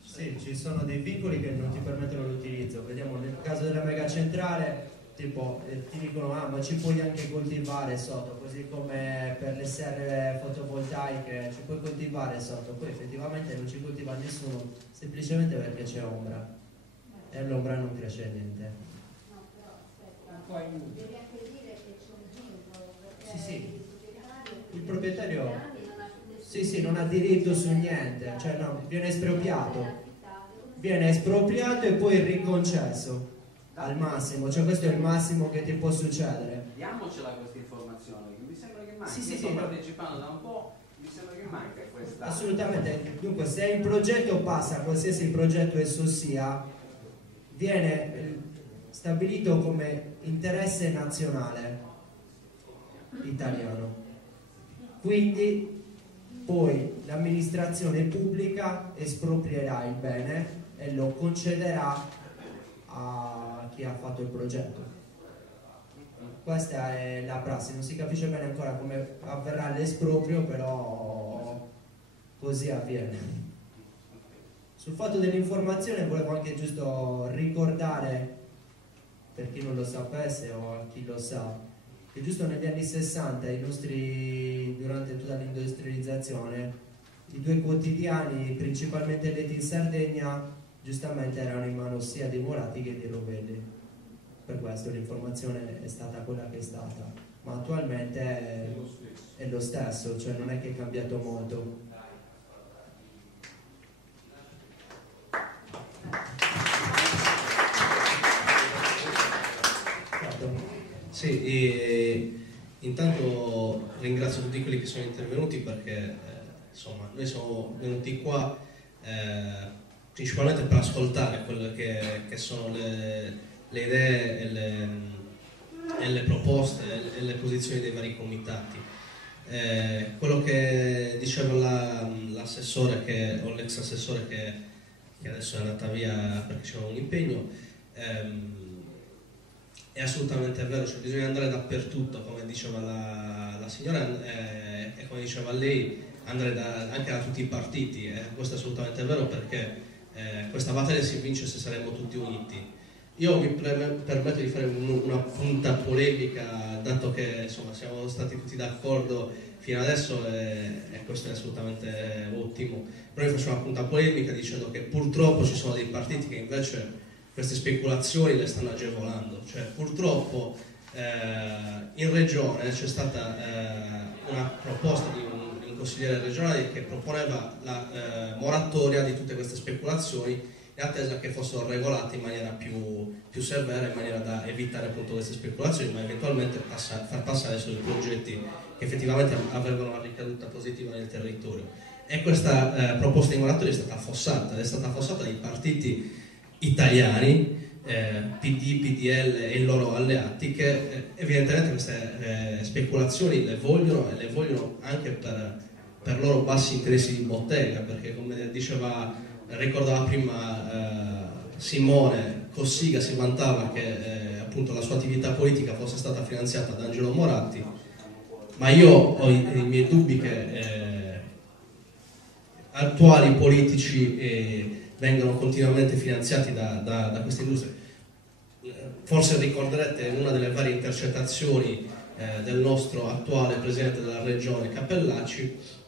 Sì, ci sono dei vincoli che non ti permettono l'utilizzo. Vediamo nel caso della mega centrale, tipo ti dicono ma ci puoi anche coltivare sotto, così come per le serre fotovoltaiche ci puoi coltivare sotto, poi effettivamente non ci coltiva nessuno, semplicemente perché c'è ombra e l'ombra non cresce niente. No, però aspetta, devi anche dire che c'è un vincolo, perché Sì. Il proprietario non ha diritto su niente, cioè no, viene espropriato e poi riconcesso al massimo, cioè questo è il massimo che ti può succedere. Diamocela questa informazione, mi sembra che manca. Sì, sto partecipando da un po', mi sembra che manca questa. Assolutamente, dunque se il progetto passa, qualsiasi progetto esso sia, viene stabilito come interesse nazionale italiano. Quindi poi l'amministrazione pubblica esproprierà il bene e lo concederà a chi ha fatto il progetto. Questa è la prassi, non si capisce bene ancora come avverrà l'esproprio, però così avviene. Sul fatto dell'informazione volevo anche giusto ricordare, per chi non lo sapesse o a chi lo sa, che giusto negli anni 60 durante tutta l'industrializzazione, i due quotidiani principalmente letti in Sardegna giustamente erano in mano sia dei Moratti che dei Rovelli. Per questo l'informazione è stata quella che è stata, ma attualmente è lo stesso, cioè non è che è cambiato molto. Sì, intanto ringrazio tutti quelli che sono intervenuti perché insomma noi siamo venuti qua principalmente per ascoltare quelle che sono le idee e le proposte e le posizioni dei vari comitati. Quello che diceva l'assessore o l'ex assessore che adesso è andata via perché c'era un impegno, è assolutamente vero, cioè bisogna andare dappertutto, come diceva la signora e come diceva lei, andare anche da tutti i partiti, questo è assolutamente vero perché questa battaglia si vince se saremo tutti uniti. Io mi permetto di fare una punta polemica, dato che insomma siamo stati tutti d'accordo fino adesso e questo è assolutamente ottimo, però io faccio una punta polemica dicendo che purtroppo ci sono dei partiti che invece queste speculazioni le stanno agevolando, cioè purtroppo in regione c'è stata una proposta di un consigliere regionale che proponeva la moratoria di tutte queste speculazioni in attesa che fossero regolate in maniera più severa, in maniera da evitare appunto queste speculazioni, ma eventualmente far passare sui progetti che effettivamente avrebbero una ricaduta positiva nel territorio. E questa proposta di moratoria è stata affossata dai partiti italiani, PD, PDL e i loro alleati, che evidentemente queste speculazioni le vogliono e le vogliono anche per loro bassi interessi di bottega, perché come ricordava prima Simone, Cossiga si vantava che appunto la sua attività politica fosse stata finanziata da Angelo Moratti, ma io ho i miei dubbi che attuali politici vengono continuamente finanziati da queste industrie. Forse ricorderete una delle varie intercettazioni del nostro attuale presidente della regione Cappellacci,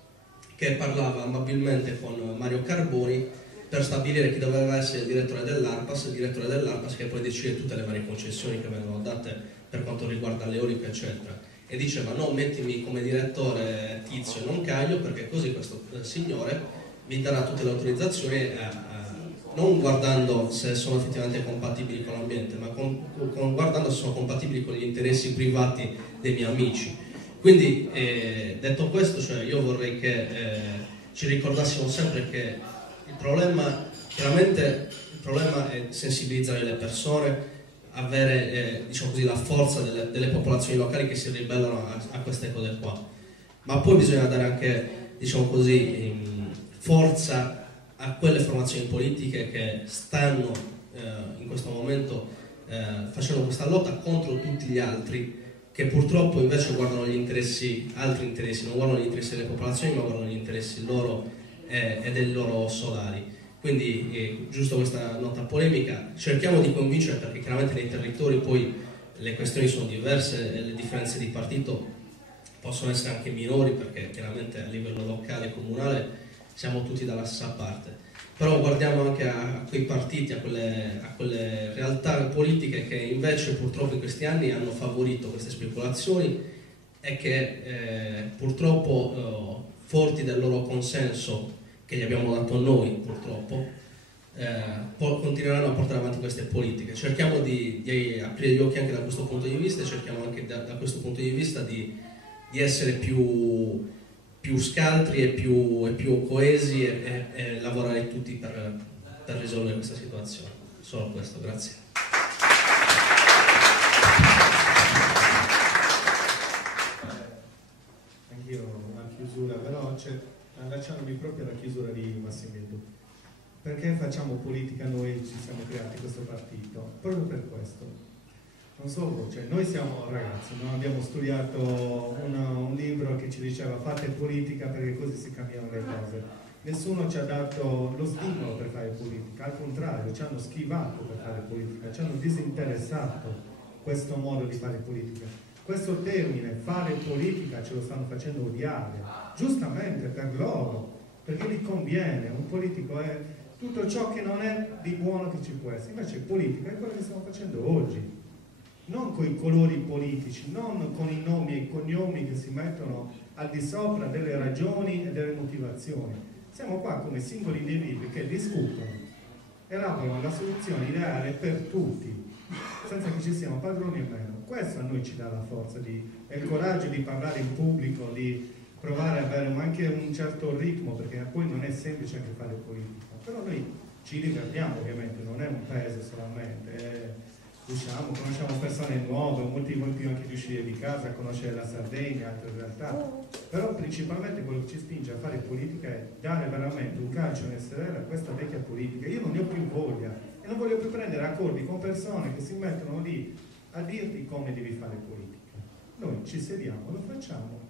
che parlava amabilmente con Mario Carboni per stabilire chi doveva essere il direttore dell'ARPAS che poi decide tutte le varie concessioni che vengono date per quanto riguarda l'eolico eccetera, e diceva no, mettimi come direttore Tizio e non Caio, perché così questo signore mi darà tutte le autorizzazioni non guardando se sono effettivamente compatibili con l'ambiente, ma guardando se sono compatibili con gli interessi privati dei miei amici. Quindi detto questo, cioè, io vorrei che ci ricordassimo sempre che il problema è sensibilizzare le persone, avere diciamo così, la forza delle popolazioni locali che si ribellano a queste cose qua, ma poi bisogna dare anche diciamo così, forza a quelle formazioni politiche che stanno in questo momento facendo questa lotta contro tutti gli altri, che purtroppo invece guardano altri interessi, non guardano gli interessi delle popolazioni, ma guardano gli interessi loro e dei loro solari. Quindi, giusto questa nota polemica, cerchiamo di convincere, perché chiaramente nei territori poi le questioni sono diverse e le differenze di partito possono essere anche minori, perché chiaramente a livello locale e comunale siamo tutti dalla stessa parte. Però guardiamo anche a quei partiti, a quelle realtà politiche che invece purtroppo in questi anni hanno favorito queste speculazioni e che purtroppo forti del loro consenso che gli abbiamo dato noi purtroppo continueranno a portare avanti queste politiche. Cerchiamo di aprire gli occhi anche da questo punto di vista, e cerchiamo anche da questo punto di vista di essere più scaltri e più coesi e lavorare tutti per risolvere questa situazione. Solo questo, grazie. Anch'io una chiusura veloce, lasciandomi proprio alla chiusura di Massimiliano. Perché facciamo politica noi, ci siamo creati questo partito? Proprio per questo. Non solo, cioè noi siamo ragazzi, non abbiamo studiato un libro che ci diceva fate politica perché così si cambiano le cose. Nessuno ci ha dato lo stimolo per fare politica, al contrario, ci hanno schivato per fare politica, ci hanno disinteressato questo modo di fare politica. Questo termine, fare politica, ce lo stanno facendo odiare, giustamente per loro, perché gli conviene. Un politico è tutto ciò che non è di buono che ci può essere, invece politica è quello che stiamo facendo oggi. Non con i colori politici, non con i nomi e i cognomi che si mettono al di sopra delle ragioni e delle motivazioni. Siamo qua come singoli individui che discutono, elaborano la soluzione ideale per tutti, senza che ci siano padroni o meno. Questo a noi ci dà la forza e il coraggio di parlare in pubblico, di provare ad avere anche un certo ritmo, perché poi non è semplice anche fare politica. Però noi ci divertiamo, ovviamente, non è un paese solamente, usciamo, conosciamo persone nuove, un motivo in più anche di uscire di casa, conoscere la Sardegna, altre realtà. Però principalmente quello che ci spinge a fare politica è dare veramente un calcio nel sedere a questa vecchia politica. Io non ne ho più voglia e non voglio più prendere accordi con persone che si mettono lì a dirti come devi fare politica. Noi ci sediamo, lo facciamo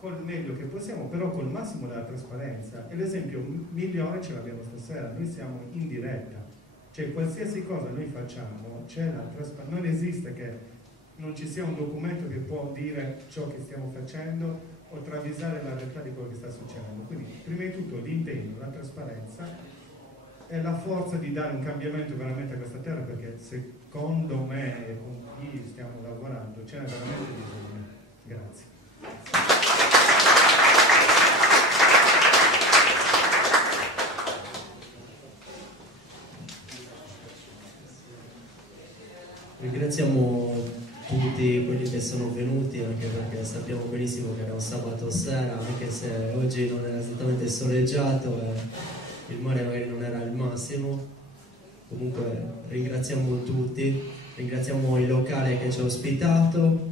col meglio che possiamo, però col massimo della trasparenza. E l'esempio migliore ce l'abbiamo stasera, noi siamo in diretta. Cioè qualsiasi cosa noi facciamo, c'è la trasparenza, non esiste che non ci sia un documento che può dire ciò che stiamo facendo o travisare la realtà di quello che sta succedendo. Quindi prima di tutto l'impegno, la trasparenza e la forza di dare un cambiamento veramente a questa terra, perché secondo me e con chi stiamo lavorando ce n'è veramente bisogno. Grazie. Ringraziamo tutti quelli che sono venuti, anche perché sappiamo benissimo che era un sabato sera, anche se oggi non era esattamente soleggiato e il mare magari non era il massimo. Comunque ringraziamo tutti, ringraziamo il locale che ci ha ospitato,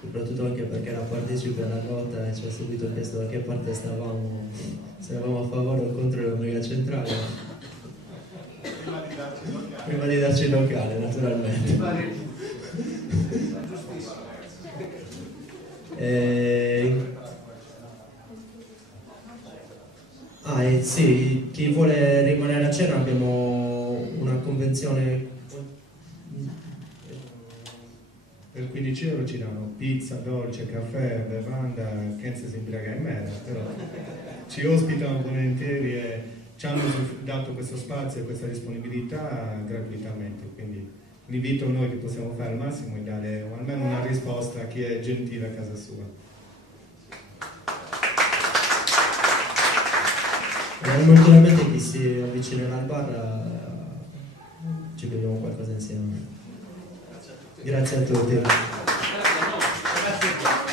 soprattutto anche perché era partecipe alla lotta e ci ha subito chiesto da che parte stavamo, se eravamo a favore o contro la mega centrale. Prima di darci il locale, naturalmente. Sì, chi vuole rimanere a cena abbiamo una convenzione. Per 15 euro ci danno pizza, dolce, caffè, bevanda, Kenza si imbriaga in merda, però ci ospitano volentieri e ci hanno dato questo spazio e questa disponibilità gratuitamente, quindi l'invito noi che possiamo fare al massimo è dare almeno una risposta a chi è gentile a casa sua. Naturalmente chi si avvicinerà al bar ci beviamo qualcosa insieme. Grazie a tutti. Grazie a voi.